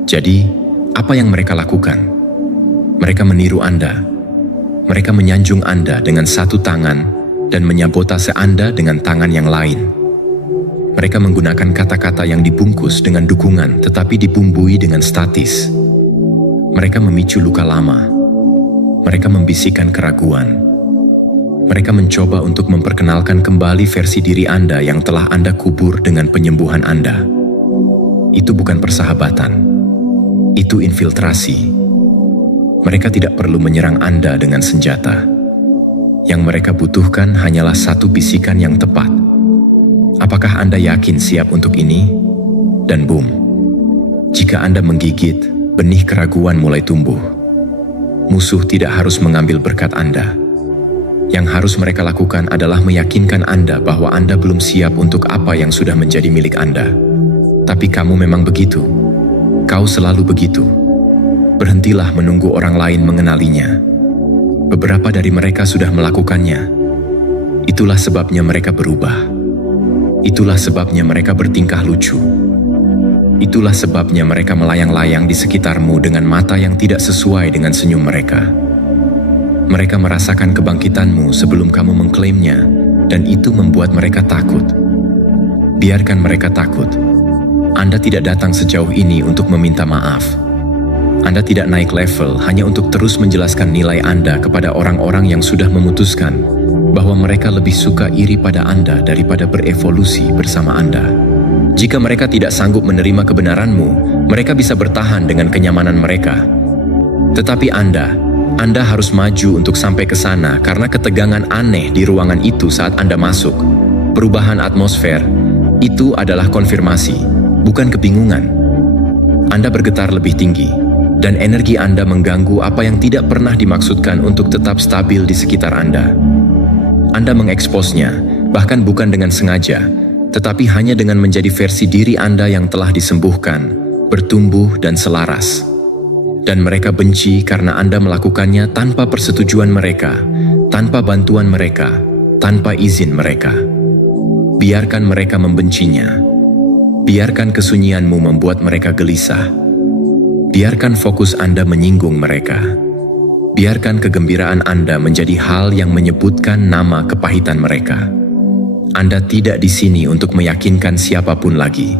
Jadi, apa yang mereka lakukan? Mereka meniru Anda. Mereka menyanjung Anda dengan satu tangan dan menyabotase Anda dengan tangan yang lain. Mereka menggunakan kata-kata yang dibungkus dengan dukungan tetapi dibumbui dengan statis. Mereka memicu luka lama. Mereka membisikkan keraguan. Mereka mencoba untuk memperkenalkan kembali versi diri Anda yang telah Anda kubur dengan penyembuhan Anda. Itu bukan persahabatan. Itu infiltrasi. Mereka tidak perlu menyerang Anda dengan senjata. Yang mereka butuhkan hanyalah satu bisikan yang tepat. Apakah Anda yakin siap untuk ini? Dan boom. Jika Anda menggigit, benih keraguan mulai tumbuh. Musuh tidak harus mengambil berkat Anda. Yang harus mereka lakukan adalah meyakinkan Anda bahwa Anda belum siap untuk apa yang sudah menjadi milik Anda. Tapi kamu memang begitu. Kau selalu begitu. Berhentilah menunggu orang lain mengenalinya. Beberapa dari mereka sudah melakukannya. Itulah sebabnya mereka berubah. Itulah sebabnya mereka bertingkah lucu. Itulah sebabnya mereka melayang-layang di sekitarmu dengan mata yang tidak sesuai dengan senyum mereka. Mereka merasakan kebangkitanmu sebelum kamu mengklaimnya, dan itu membuat mereka takut. Biarkan mereka takut. Anda tidak datang sejauh ini untuk meminta maaf. Anda tidak naik level hanya untuk terus menjelaskan nilai Anda kepada orang-orang yang sudah memutuskan bahwa mereka lebih suka iri pada Anda daripada berevolusi bersama Anda. Jika mereka tidak sanggup menerima kebenaranmu, mereka bisa bertahan dengan kenyamanan mereka. Tetapi Anda harus maju untuk sampai ke sana karena ketegangan aneh di ruangan itu saat Anda masuk. Perubahan atmosfer, itu adalah konfirmasi, bukan kebingungan. Anda bergetar lebih tinggi, dan energi Anda mengganggu apa yang tidak pernah dimaksudkan untuk tetap stabil di sekitar Anda. Anda mengeksposnya, bahkan bukan dengan sengaja, tetapi hanya dengan menjadi versi diri Anda yang telah disembuhkan, bertumbuh dan selaras. Dan mereka benci karena Anda melakukannya tanpa persetujuan mereka, tanpa bantuan mereka, tanpa izin mereka. Biarkan mereka membencinya. Biarkan kesunyianmu membuat mereka gelisah. Biarkan fokus Anda menyinggung mereka. Biarkan kegembiraan Anda menjadi hal yang menyebutkan nama kepahitan mereka. Anda tidak di sini untuk meyakinkan siapapun lagi.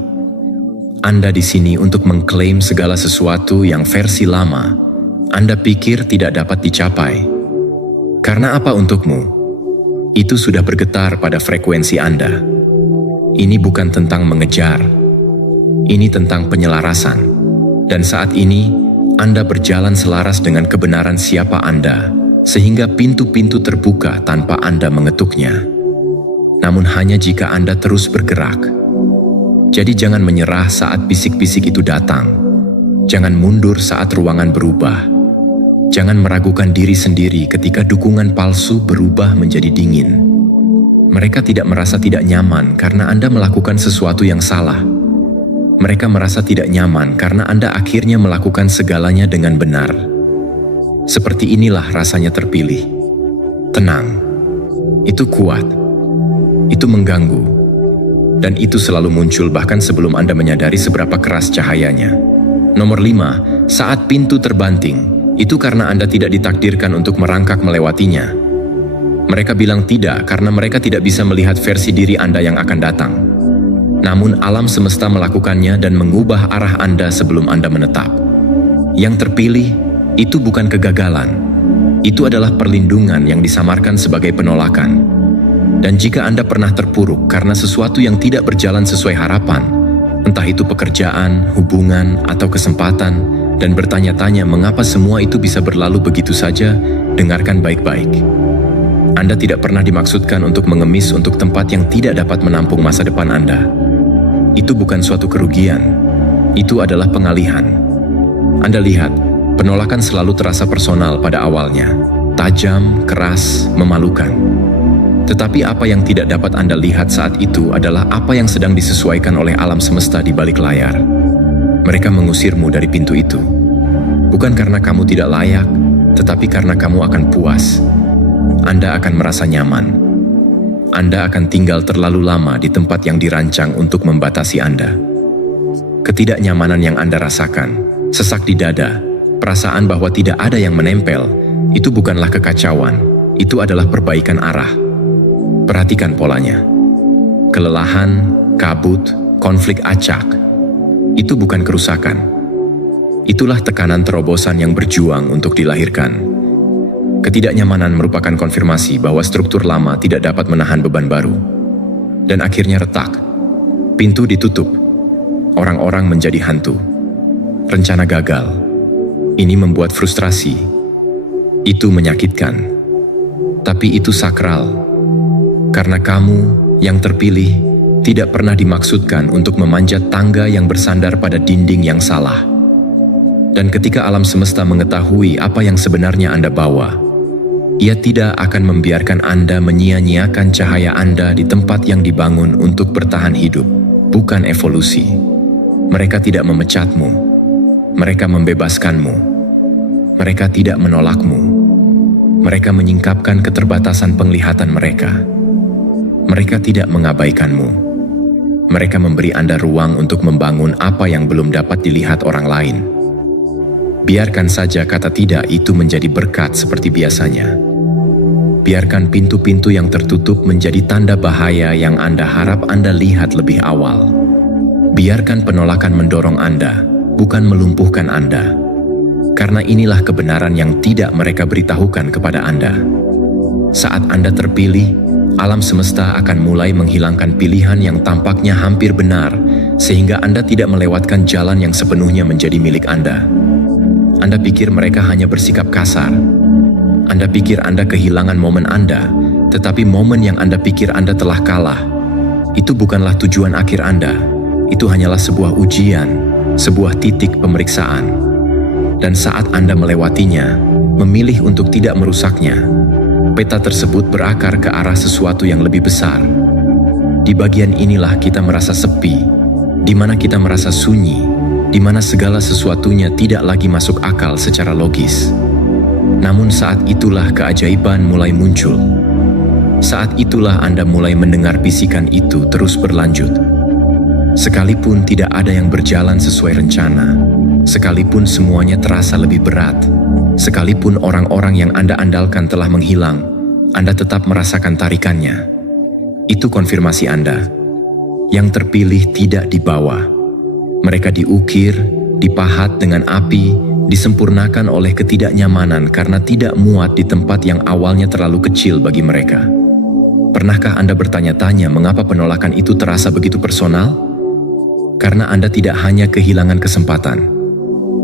Anda di sini untuk mengklaim segala sesuatu yang versi lama Anda pikir tidak dapat dicapai. Karena apa untukmu? Itu sudah bergetar pada frekuensi Anda. Ini bukan tentang mengejar. Ini tentang penyelarasan. Dan saat ini, Anda berjalan selaras dengan kebenaran siapa Anda, sehingga pintu-pintu terbuka tanpa Anda mengetuknya. Namun hanya jika Anda terus bergerak. Jadi jangan menyerah saat bisik-bisik itu datang. Jangan mundur saat ruangan berubah. Jangan meragukan diri sendiri ketika dukungan palsu berubah menjadi dingin. Mereka tidak merasa tidak nyaman karena Anda melakukan sesuatu yang salah. Mereka merasa tidak nyaman karena Anda akhirnya melakukan segalanya dengan benar. Seperti inilah rasanya terpilih. Tenang. Itu kuat. Itu mengganggu. Dan itu selalu muncul bahkan sebelum Anda menyadari seberapa keras cahayanya. Nomor 5, saat pintu terbanting, itu karena Anda tidak ditakdirkan untuk merangkak melewatinya. Mereka bilang tidak karena mereka tidak bisa melihat versi diri Anda yang akan datang. Namun alam semesta melakukannya dan mengubah arah Anda sebelum Anda menetap. Yang terpilih, itu bukan kegagalan. Itu adalah perlindungan yang disamarkan sebagai penolakan. Dan jika Anda pernah terpuruk karena sesuatu yang tidak berjalan sesuai harapan, entah itu pekerjaan, hubungan, atau kesempatan, dan bertanya-tanya mengapa semua itu bisa berlalu begitu saja, dengarkan baik-baik. Anda tidak pernah dimaksudkan untuk mengemis untuk tempat yang tidak dapat menampung masa depan Anda. Itu bukan suatu kerugian, itu adalah pengalihan. Anda lihat, penolakan selalu terasa personal pada awalnya, tajam, keras, memalukan. Tetapi apa yang tidak dapat Anda lihat saat itu adalah apa yang sedang disesuaikan oleh alam semesta di balik layar. Mereka mengusirmu dari pintu itu. Bukan karena kamu tidak layak, tetapi karena kamu akan puas. Anda akan merasa nyaman. Anda akan tinggal terlalu lama di tempat yang dirancang untuk membatasi Anda. Ketidaknyamanan yang Anda rasakan, sesak di dada, perasaan bahwa tidak ada yang menempel, itu bukanlah kekacauan, itu adalah perbaikan arah. Perhatikan polanya. Kelelahan, kabut, konflik acak, itu bukan kerusakan. Itulah tekanan terobosan yang berjuang untuk dilahirkan. Ketidaknyamanan merupakan konfirmasi bahwa struktur lama tidak dapat menahan beban baru. Dan akhirnya retak. Pintu ditutup. Orang-orang menjadi hantu. Rencana gagal. Ini membuat frustrasi. Itu menyakitkan. Tapi itu sakral. Karena kamu yang terpilih tidak pernah dimaksudkan untuk memanjat tangga yang bersandar pada dinding yang salah. Dan ketika alam semesta mengetahui apa yang sebenarnya Anda bawa, ia tidak akan membiarkan Anda menyia-nyiakan cahaya Anda di tempat yang dibangun untuk bertahan hidup, bukan evolusi. Mereka tidak memecatmu. Mereka membebaskanmu. Mereka tidak menolakmu. Mereka menyingkapkan keterbatasan penglihatan mereka. Mereka tidak mengabaikanmu. Mereka memberi Anda ruang untuk membangun apa yang belum dapat dilihat orang lain. Biarkan saja kata tidak itu menjadi berkat seperti biasanya. Biarkan pintu-pintu yang tertutup menjadi tanda bahaya yang Anda harap Anda lihat lebih awal. Biarkan penolakan mendorong Anda, bukan melumpuhkan Anda. Karena inilah kebenaran yang tidak mereka beritahukan kepada Anda. Saat Anda terpilih, alam semesta akan mulai menghilangkan pilihan yang tampaknya hampir benar, sehingga Anda tidak melewatkan jalan yang sepenuhnya menjadi milik Anda. Anda pikir mereka hanya bersikap kasar. Anda pikir Anda kehilangan momen Anda, tetapi momen yang Anda pikir Anda telah kalah, itu bukanlah tujuan akhir Anda. Itu hanyalah sebuah ujian, sebuah titik pemeriksaan. Dan saat Anda melewatinya, memilih untuk tidak merusaknya, peta tersebut berakar ke arah sesuatu yang lebih besar. Di bagian inilah kita merasa sepi, di mana kita merasa sunyi, di mana segala sesuatunya tidak lagi masuk akal secara logis. Namun saat itulah keajaiban mulai muncul. Saat itulah Anda mulai mendengar bisikan itu terus berlanjut. Sekalipun tidak ada yang berjalan sesuai rencana, sekalipun semuanya terasa lebih berat, sekalipun orang-orang yang Anda andalkan telah menghilang, Anda tetap merasakan tarikannya. Itu konfirmasi Anda. Yang terpilih tidak dibawa. Mereka diukir, dipahat dengan api, disempurnakan oleh ketidaknyamanan karena tidak muat di tempat yang awalnya terlalu kecil bagi mereka. Pernahkah Anda bertanya-tanya mengapa penolakan itu terasa begitu personal? Karena Anda tidak hanya kehilangan kesempatan.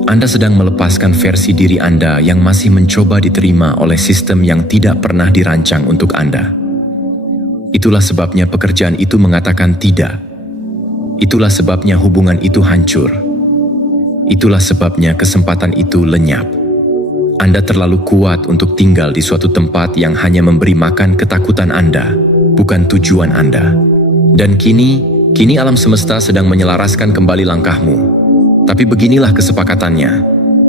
Anda sedang melepaskan versi diri Anda yang masih mencoba diterima oleh sistem yang tidak pernah dirancang untuk Anda. Itulah sebabnya pekerjaan itu mengatakan tidak. Itulah sebabnya hubungan itu hancur. Itulah sebabnya kesempatan itu lenyap. Anda terlalu kuat untuk tinggal di suatu tempat yang hanya memberi makan ketakutan Anda, bukan tujuan Anda. Dan kini alam semesta sedang menyelaraskan kembali langkahmu. Tapi beginilah kesepakatannya.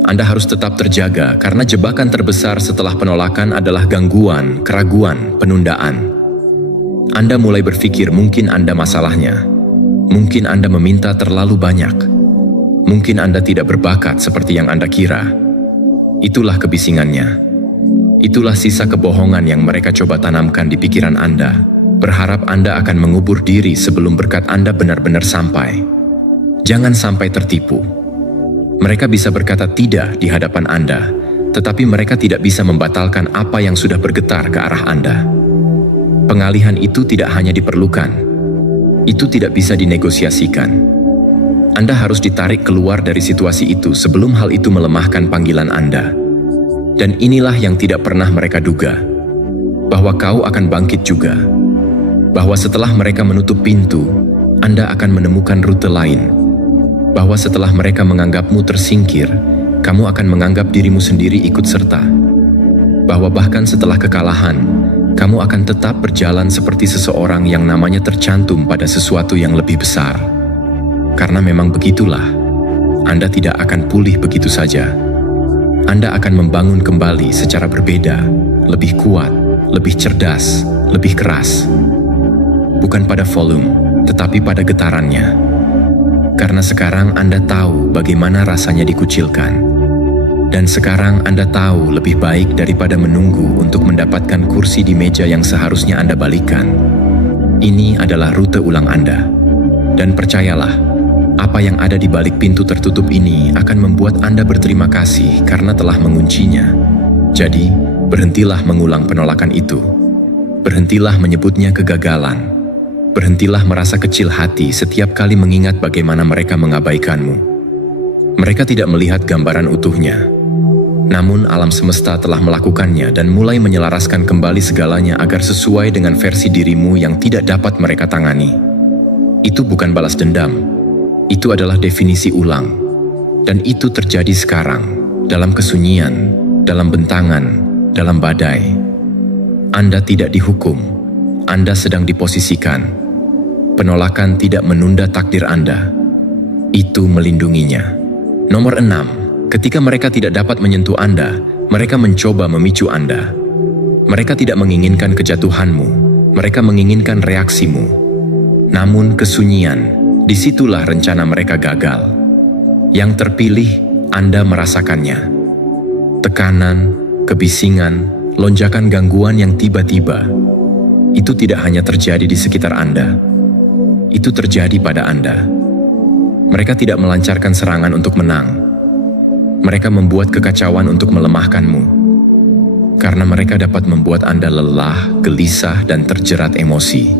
Anda harus tetap terjaga karena jebakan terbesar setelah penolakan adalah gangguan, keraguan, penundaan. Anda mulai berpikir mungkin Anda masalahnya. Mungkin Anda meminta terlalu banyak. Mungkin Anda tidak berbakat seperti yang Anda kira. Itulah kebisingannya. Itulah sisa kebohongan yang mereka coba tanamkan di pikiran Anda, berharap Anda akan mengubur diri sebelum berkat Anda benar-benar sampai. Jangan sampai tertipu. Mereka bisa berkata tidak di hadapan Anda, tetapi mereka tidak bisa membatalkan apa yang sudah bergetar ke arah Anda. Pengalihan itu tidak hanya diperlukan, itu tidak bisa dinegosiasikan. Anda harus ditarik keluar dari situasi itu sebelum hal itu melemahkan panggilan Anda. Dan inilah yang tidak pernah mereka duga, bahwa kau akan bangkit juga. Bahwa setelah mereka menutup pintu, Anda akan menemukan rute lain. Bahwa setelah mereka menganggapmu tersingkir, kamu akan menganggap dirimu sendiri ikut serta. Bahwa bahkan setelah kekalahan, kamu akan tetap berjalan seperti seseorang yang namanya tercantum pada sesuatu yang lebih besar. Karena memang begitulah, Anda tidak akan pulih begitu saja. Anda akan membangun kembali secara berbeda, lebih kuat, lebih cerdas, lebih keras. Bukan pada volume, tetapi pada getarannya. Karena sekarang Anda tahu bagaimana rasanya dikucilkan. Dan sekarang Anda tahu lebih baik daripada menunggu untuk mendapatkan kursi di meja yang seharusnya Anda balikan. Ini adalah rute ulang Anda. Dan percayalah, apa yang ada di balik pintu tertutup ini akan membuat Anda berterima kasih karena telah menguncinya. Jadi, berhentilah mengulang penolakan itu. Berhentilah menyebutnya kegagalan. Berhentilah merasa kecil hati setiap kali mengingat bagaimana mereka mengabaikanmu. Mereka tidak melihat gambaran utuhnya. Namun alam semesta telah melakukannya dan mulai menyelaraskan kembali segalanya agar sesuai dengan versi dirimu yang tidak dapat mereka tangani. Itu bukan balas dendam. Itu adalah definisi ulang. Dan itu terjadi sekarang, dalam kesunyian, dalam bentangan, dalam badai. Anda tidak dihukum. Anda sedang diposisikan. Penolakan tidak menunda takdir Anda. Itu melindunginya. Nomor 6. Ketika mereka tidak dapat menyentuh Anda, mereka mencoba memicu Anda. Mereka tidak menginginkan kejatuhanmu, mereka menginginkan reaksimu. Namun kesunyian, disitulah rencana mereka gagal. Yang terpilih, Anda merasakannya. Tekanan, kebisingan, lonjakan gangguan yang tiba-tiba. Itu tidak hanya terjadi di sekitar Anda. Itu terjadi pada Anda. Mereka tidak melancarkan serangan untuk menang. Mereka membuat kekacauan untuk melemahkanmu. Karena mereka dapat membuat Anda lelah, gelisah, dan terjerat emosi.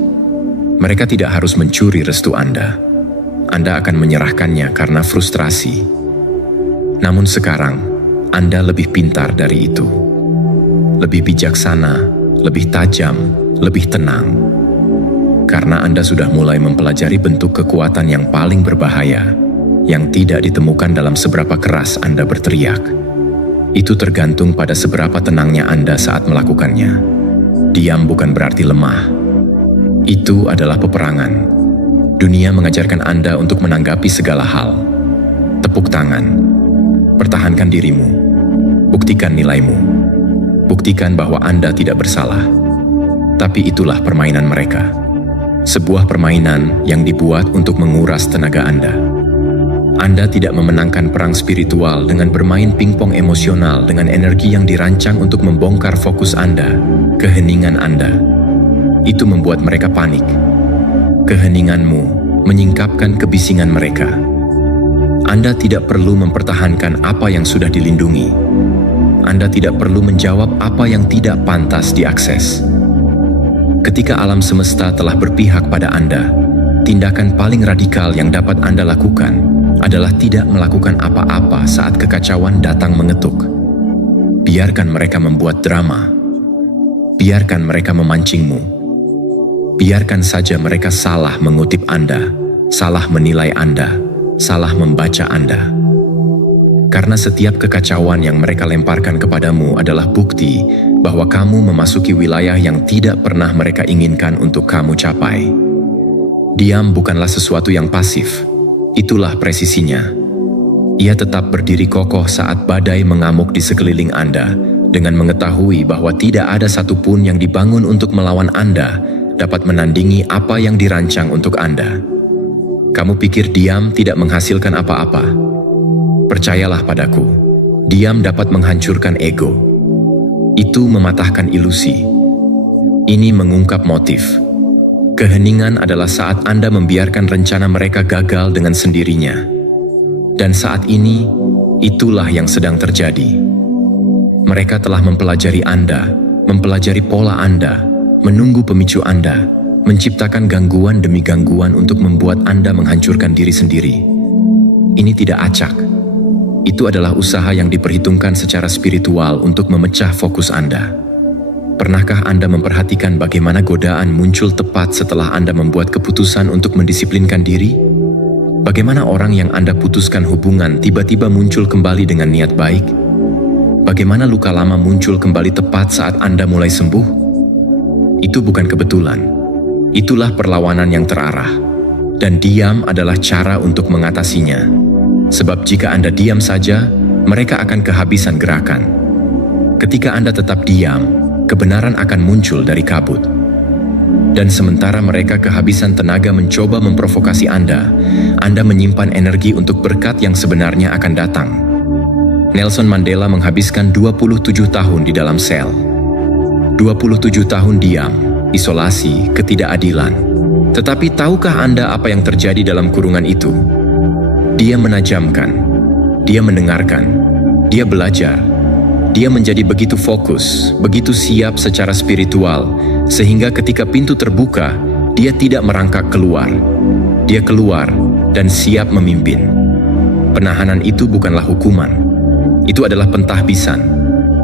Mereka tidak harus mencuri restu Anda. Anda akan menyerahkannya karena frustrasi. Namun sekarang, Anda lebih pintar dari itu. Lebih bijaksana, lebih tajam, lebih tenang. Karena Anda sudah mulai mempelajari bentuk kekuatan yang paling berbahaya, yang tidak ditemukan dalam seberapa keras Anda berteriak. Itu tergantung pada seberapa tenangnya Anda saat melakukannya. Diam bukan berarti lemah. Itu adalah peperangan. Dunia mengajarkan Anda untuk menanggapi segala hal. Tepuk tangan. Pertahankan dirimu. Buktikan nilaimu. Buktikan bahwa Anda tidak bersalah. Tapi itulah permainan mereka. Sebuah permainan yang dibuat untuk menguras tenaga Anda. Anda tidak memenangkan perang spiritual dengan bermain pingpong emosional dengan energi yang dirancang untuk membongkar fokus Anda, keheningan Anda. Itu membuat mereka panik. Keheninganmu menyingkapkan kebisingan mereka. Anda tidak perlu mempertahankan apa yang sudah dilindungi. Anda tidak perlu menjawab apa yang tidak pantas diakses. Ketika alam semesta telah berpihak pada Anda, tindakan paling radikal yang dapat Anda lakukan adalah tidak melakukan apa-apa saat kekacauan datang mengetuk. Biarkan mereka membuat drama. Biarkan mereka memancingmu. Biarkan saja mereka salah mengutip Anda, salah menilai Anda, salah membaca Anda. Karena setiap kekacauan yang mereka lemparkan kepadamu adalah bukti bahwa kamu memasuki wilayah yang tidak pernah mereka inginkan untuk kamu capai. Diam bukanlah sesuatu yang pasif, itulah presisinya. Ia tetap berdiri kokoh saat badai mengamuk di sekeliling Anda, dengan mengetahui bahwa tidak ada satupun yang dibangun untuk melawan Anda dapat menandingi apa yang dirancang untuk Anda. Kamu pikir diam tidak menghasilkan apa-apa? Percayalah padaku, diam dapat menghancurkan ego. Itu mematahkan ilusi. Ini mengungkap motif. Keheningan adalah saat Anda membiarkan rencana mereka gagal dengan sendirinya. Dan saat ini, itulah yang sedang terjadi. Mereka telah mempelajari Anda, mempelajari pola Anda, menunggu pemicu Anda, menciptakan gangguan demi gangguan untuk membuat Anda menghancurkan diri sendiri. Ini tidak acak. Itu adalah usaha yang diperhitungkan secara spiritual untuk memecah fokus Anda. Pernahkah Anda memperhatikan bagaimana godaan muncul tepat setelah Anda membuat keputusan untuk mendisiplinkan diri? Bagaimana orang yang Anda putuskan hubungan tiba-tiba muncul kembali dengan niat baik? Bagaimana luka lama muncul kembali tepat saat Anda mulai sembuh? Itu bukan kebetulan. Itulah perlawanan yang terarah. Dan diam adalah cara untuk mengatasinya. Sebab jika Anda diam saja, mereka akan kehabisan gerakan. Ketika Anda tetap diam, kebenaran akan muncul dari kabut. Dan sementara mereka kehabisan tenaga mencoba memprovokasi Anda menyimpan energi untuk berkat yang sebenarnya akan datang. Nelson Mandela menghabiskan 27 tahun di dalam sel. 27 tahun diam, isolasi, ketidakadilan. Tetapi tahukah Anda apa yang terjadi dalam kurungan itu? Dia menajamkan, dia mendengarkan, dia belajar. Dia menjadi begitu fokus, begitu siap secara spiritual, sehingga ketika pintu terbuka, dia tidak merangkak keluar. Dia keluar dan siap memimpin. Penahanan itu bukanlah hukuman. Itu adalah pentahbisan.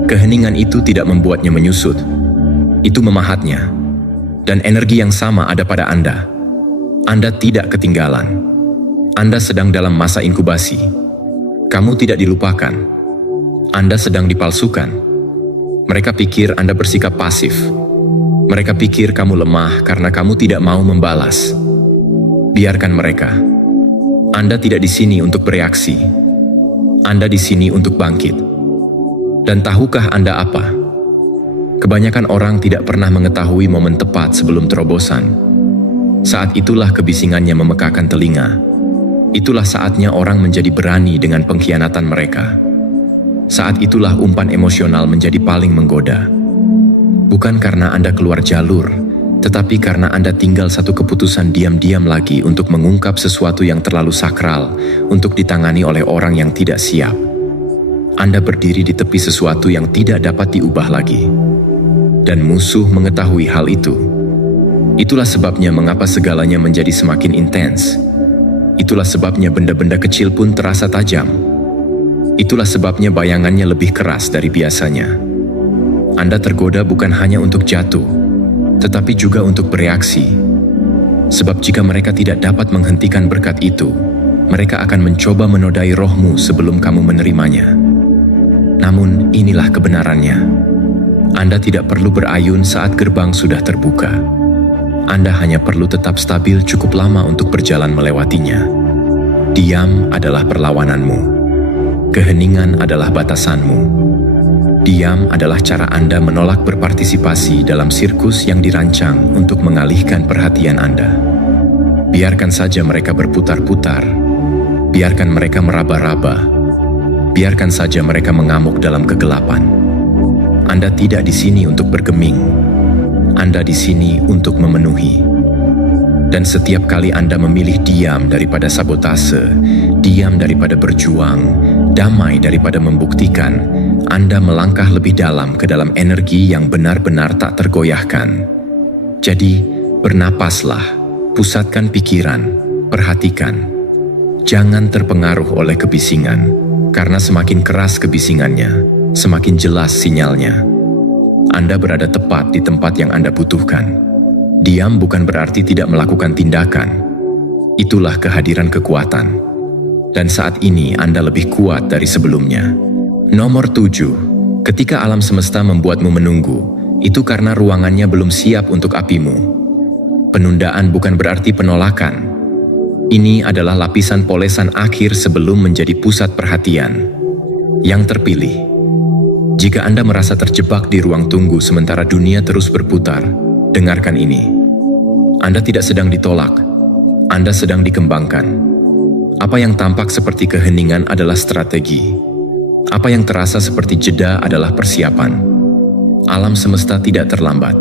Keheningan itu tidak membuatnya menyusut. Itu memahatnya. Dan energi yang sama ada pada Anda. Anda tidak ketinggalan. Anda sedang dalam masa inkubasi. Kamu tidak dilupakan. Anda sedang dipalsukan. Mereka pikir Anda bersikap pasif. Mereka pikir kamu lemah karena kamu tidak mau membalas. Biarkan mereka. Anda tidak di sini untuk bereaksi. Anda di sini untuk bangkit. Dan tahukah Anda apa? Kebanyakan orang tidak pernah mengetahui momen tepat sebelum terobosan. Saat itulah kebisingannya memekakan telinga. Itulah saatnya orang menjadi berani dengan pengkhianatan mereka. Saat itulah umpan emosional menjadi paling menggoda. Bukan karena Anda keluar jalur, tetapi karena Anda tinggal satu keputusan diam-diam lagi untuk mengungkap sesuatu yang terlalu sakral untuk ditangani oleh orang yang tidak siap. Anda berdiri di tepi sesuatu yang tidak dapat diubah lagi. Dan musuh mengetahui hal itu. Itulah sebabnya mengapa segalanya menjadi semakin intens. Itulah sebabnya benda-benda kecil pun terasa tajam. Itulah sebabnya bayangannya lebih keras dari biasanya. Anda tergoda bukan hanya untuk jatuh, tetapi juga untuk bereaksi. Sebab jika mereka tidak dapat menghentikan berkat itu, mereka akan mencoba menodai rohmu sebelum kamu menerimanya. Namun inilah kebenarannya. Anda tidak perlu berayun saat gerbang sudah terbuka. Anda hanya perlu tetap stabil cukup lama untuk berjalan melewatinya. Diam adalah perlawananmu. Keheningan adalah batasanmu. Diam adalah cara Anda menolak berpartisipasi dalam sirkus yang dirancang untuk mengalihkan perhatian Anda. Biarkan saja mereka berputar-putar. Biarkan mereka meraba-raba. Biarkan saja mereka mengamuk dalam kegelapan. Anda tidak di sini untuk bergeming. Anda di sini untuk memenuhi. Dan setiap kali Anda memilih diam daripada sabotase, diam daripada berjuang, damai daripada membuktikan, Anda melangkah lebih dalam ke dalam energi yang benar-benar tak tergoyahkan. Jadi, bernapaslah, pusatkan pikiran, perhatikan. Jangan terpengaruh oleh kebisingan. Karena semakin keras kebisingannya, semakin jelas sinyalnya. Anda berada tepat di tempat yang Anda butuhkan. Diam bukan berarti tidak melakukan tindakan. Itulah kehadiran kekuatan. Dan saat ini Anda lebih kuat dari sebelumnya. Nomor 7. Ketika alam semesta membuatmu menunggu, itu karena ruangannya belum siap untuk apimu. Penundaan bukan berarti penolakan. Ini adalah lapisan polesan akhir sebelum menjadi pusat perhatian. Yang terpilih. Jika Anda merasa terjebak di ruang tunggu sementara dunia terus berputar, dengarkan ini. Anda tidak sedang ditolak, Anda sedang dikembangkan. Apa yang tampak seperti keheningan adalah strategi. Apa yang terasa seperti jeda adalah persiapan. Alam semesta tidak terlambat.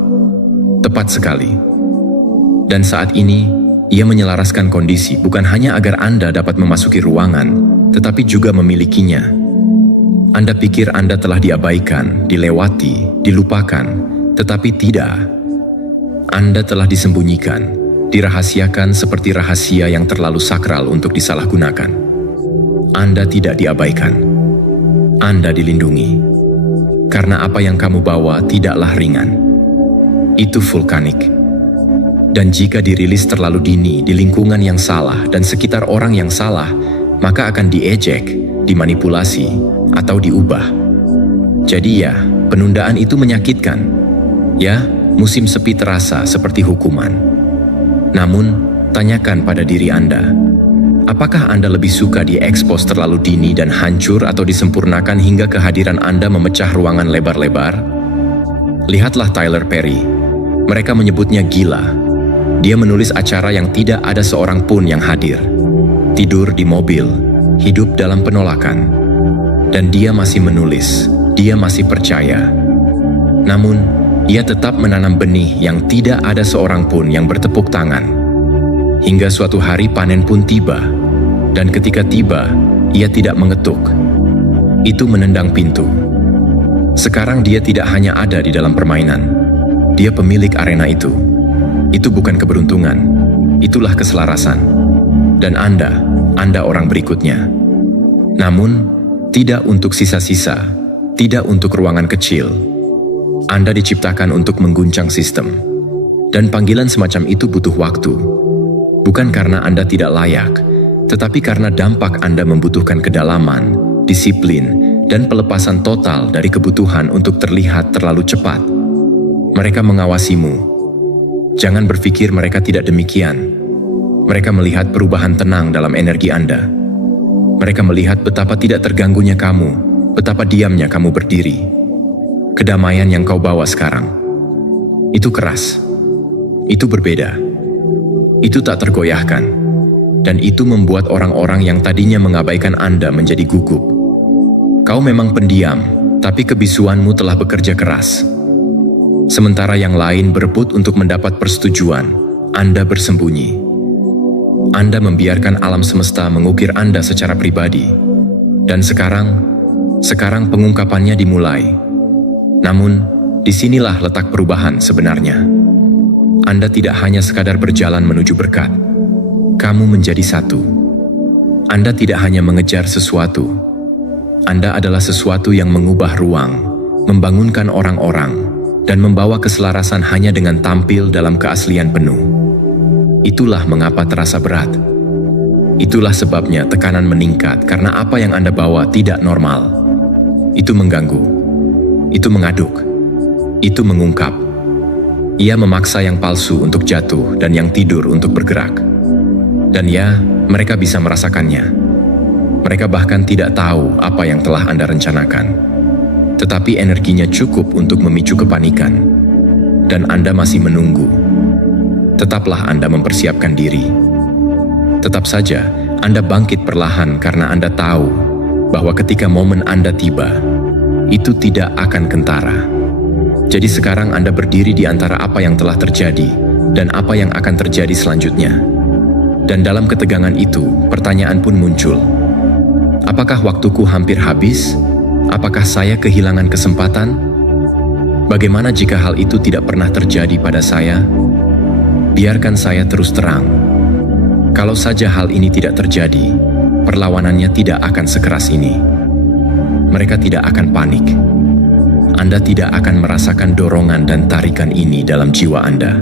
Tepat sekali. Dan saat ini, ia menyelaraskan kondisi bukan hanya agar Anda dapat memasuki ruangan, tetapi juga memilikinya. Anda pikir Anda telah diabaikan, dilewati, dilupakan, tetapi tidak. Anda telah disembunyikan, dirahasiakan seperti rahasia yang terlalu sakral untuk disalahgunakan. Anda tidak diabaikan. Anda dilindungi. Karena apa yang kamu bawa tidaklah ringan. Itu vulkanik. Dan jika dirilis terlalu dini di lingkungan yang salah dan sekitar orang yang salah, maka akan diejek, dimanipulasi, atau diubah. Jadi ya, penundaan itu menyakitkan. Ya, musim sepi terasa seperti hukuman. Namun, tanyakan pada diri Anda, apakah Anda lebih suka diekspos terlalu dini dan hancur atau disempurnakan hingga kehadiran Anda memecah ruangan lebar-lebar? Lihatlah Tyler Perry. Mereka menyebutnya gila. Dia menulis acara yang tidak ada seorang pun yang hadir. Tidur di mobil, hidup dalam penolakan. Dan dia masih menulis, dia masih percaya. Namun, ia tetap menanam benih yang tidak ada seorang pun yang bertepuk tangan. Hingga suatu hari panen pun tiba. Dan ketika tiba, ia tidak mengetuk. Itu menendang pintu. Sekarang dia tidak hanya ada di dalam permainan. Dia pemilik arena itu. Itu bukan keberuntungan. Itulah keselarasan. Dan Anda orang berikutnya. Namun, tidak untuk sisa-sisa, tidak untuk ruangan kecil. Anda diciptakan untuk mengguncang sistem. Dan panggilan semacam itu butuh waktu. Bukan karena Anda tidak layak, tetapi karena dampak Anda membutuhkan kedalaman, disiplin, dan pelepasan total dari kebutuhan untuk terlihat terlalu cepat. Mereka mengawasimu. Jangan berpikir mereka tidak demikian. Mereka melihat perubahan tenang dalam energi Anda. Mereka melihat betapa tidak terganggunya kamu, betapa diamnya kamu berdiri. Kedamaian yang kau bawa sekarang. Itu keras. Itu berbeda. Itu tak tergoyahkan. Dan itu membuat orang-orang yang tadinya mengabaikan Anda menjadi gugup. Kau memang pendiam, tapi kebisuanmu telah bekerja keras. Sementara yang lain berebut untuk mendapat persetujuan, Anda bersembunyi. Anda membiarkan alam semesta mengukir Anda secara pribadi. Dan sekarang pengungkapannya dimulai. Namun, disinilah letak perubahan sebenarnya. Anda tidak hanya sekadar berjalan menuju berkat. Kamu menjadi satu. Anda tidak hanya mengejar sesuatu. Anda adalah sesuatu yang mengubah ruang, membangunkan orang-orang, dan membawa keselarasan hanya dengan tampil dalam keaslian penuh. Itulah mengapa terasa berat. Itulah sebabnya tekanan meningkat karena apa yang Anda bawa tidak normal. Itu mengganggu. Itu mengaduk. Itu mengungkap. Ia memaksa yang palsu untuk jatuh dan yang tidur untuk bergerak. Dan ya, mereka bisa merasakannya. Mereka bahkan tidak tahu apa yang telah Anda rencanakan. Tetapi energinya cukup untuk memicu kepanikan. Dan Anda masih menunggu. Tetaplah Anda mempersiapkan diri. Tetap saja, Anda bangkit perlahan karena Anda tahu bahwa ketika momen Anda tiba, itu tidak akan kentara. Jadi sekarang Anda berdiri di antara apa yang telah terjadi dan apa yang akan terjadi selanjutnya. Dan dalam ketegangan itu, pertanyaan pun muncul. Apakah waktuku hampir habis? Apakah saya kehilangan kesempatan? Bagaimana jika hal itu tidak pernah terjadi pada saya? Biarkan saya terus terang. Kalau saja hal ini tidak terjadi, perlawanannya tidak akan sekeras ini. Mereka tidak akan panik. Anda tidak akan merasakan dorongan dan tarikan ini dalam jiwa Anda.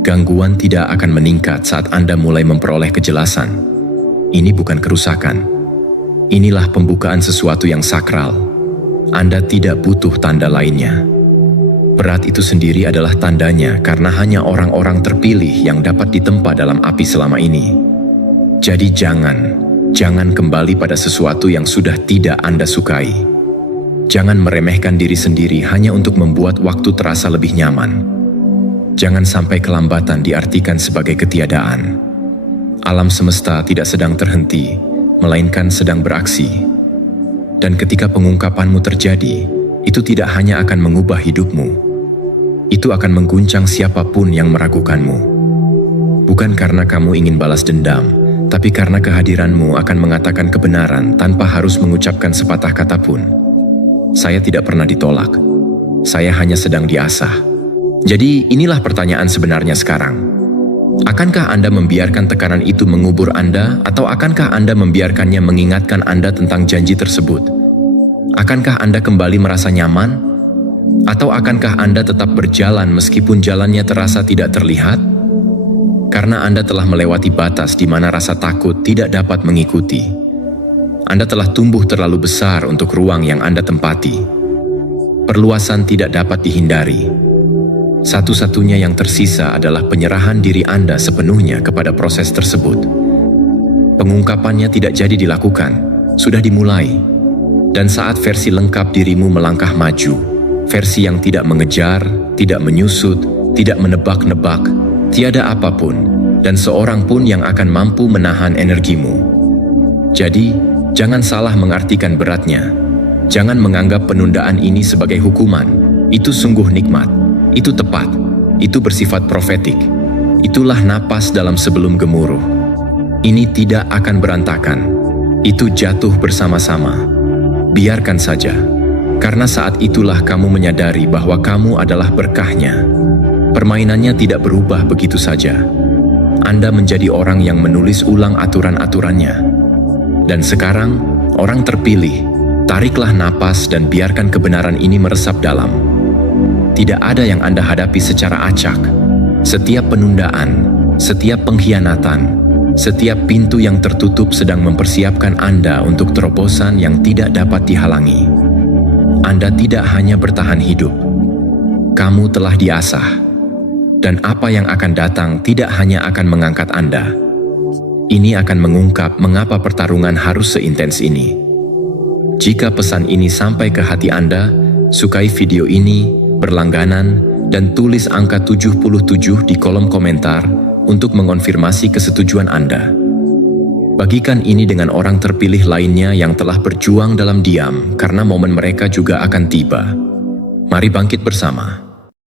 Gangguan tidak akan meningkat saat Anda mulai memperoleh kejelasan. ini bukan kerusakan. Inilah pembukaan sesuatu yang sakral. Anda tidak butuh tanda lainnya. Berat itu sendiri adalah tandanya karena hanya orang-orang terpilih yang dapat ditempa dalam api selama ini. Jadi jangan kembali pada sesuatu yang sudah tidak Anda sukai. Jangan meremehkan diri sendiri hanya untuk membuat waktu terasa lebih nyaman. Jangan sampai kelambatan diartikan sebagai ketiadaan. Alam semesta tidak sedang terhenti, melainkan sedang beraksi. Dan ketika pengungkapanmu terjadi, itu tidak hanya akan mengubah hidupmu, itu akan mengguncang siapapun yang meragukanmu. Bukan karena kamu ingin balas dendam, tapi karena kehadiranmu akan mengatakan kebenaran tanpa harus mengucapkan sepatah kata pun. Saya tidak pernah ditolak, saya hanya sedang diasah. Jadi inilah pertanyaan sebenarnya sekarang. Akankah Anda membiarkan tekanan itu mengubur Anda, atau akankah Anda membiarkannya mengingatkan Anda tentang janji tersebut? Akankah Anda kembali merasa nyaman? Atau akankah Anda tetap berjalan meskipun jalannya terasa tidak terlihat? Karena Anda telah melewati batas di mana rasa takut tidak dapat mengikuti. Anda telah tumbuh terlalu besar untuk ruang yang Anda tempati. Perluasan tidak dapat dihindari. Satu-satunya yang tersisa adalah penyerahan diri Anda sepenuhnya kepada proses tersebut. Pengungkapannya tidak jadi dilakukan, sudah dimulai. Dan saat versi lengkap dirimu melangkah maju, versi yang tidak mengejar, tidak menyusut, tidak menebak-nebak, tiada apapun, dan seorang pun yang akan mampu menahan energimu. Jadi, jangan salah mengartikan beratnya. Jangan menganggap penundaan ini sebagai hukuman. Itu sungguh nikmat. Itu tepat, itu bersifat profetik. Itulah napas dalam sebelum gemuruh. Ini tidak akan berantakan. Itu jatuh bersama-sama. Biarkan saja, karena saat itulah kamu menyadari bahwa kamu adalah berkahnya. Permainannya tidak berubah begitu saja. Anda menjadi orang yang menulis ulang aturan-aturannya. Dan sekarang, orang terpilih, tariklah napas dan biarkan kebenaran ini meresap dalam. Tidak ada yang Anda hadapi secara acak. Setiap penundaan, setiap pengkhianatan, setiap pintu yang tertutup sedang mempersiapkan Anda untuk terobosan yang tidak dapat dihalangi. Anda tidak hanya bertahan hidup, kamu telah diasah. Dan apa yang akan datang tidak hanya akan mengangkat Anda. Ini akan mengungkap mengapa pertarungan harus seintens ini. Jika pesan ini sampai ke hati Anda, sukai video ini, berlangganan, dan tulis angka 77 di kolom komentar untuk mengonfirmasi kesetujuan Anda. Bagikan ini dengan orang terpilih lainnya yang telah berjuang dalam diam karena momen mereka juga akan tiba. Mari bangkit bersama.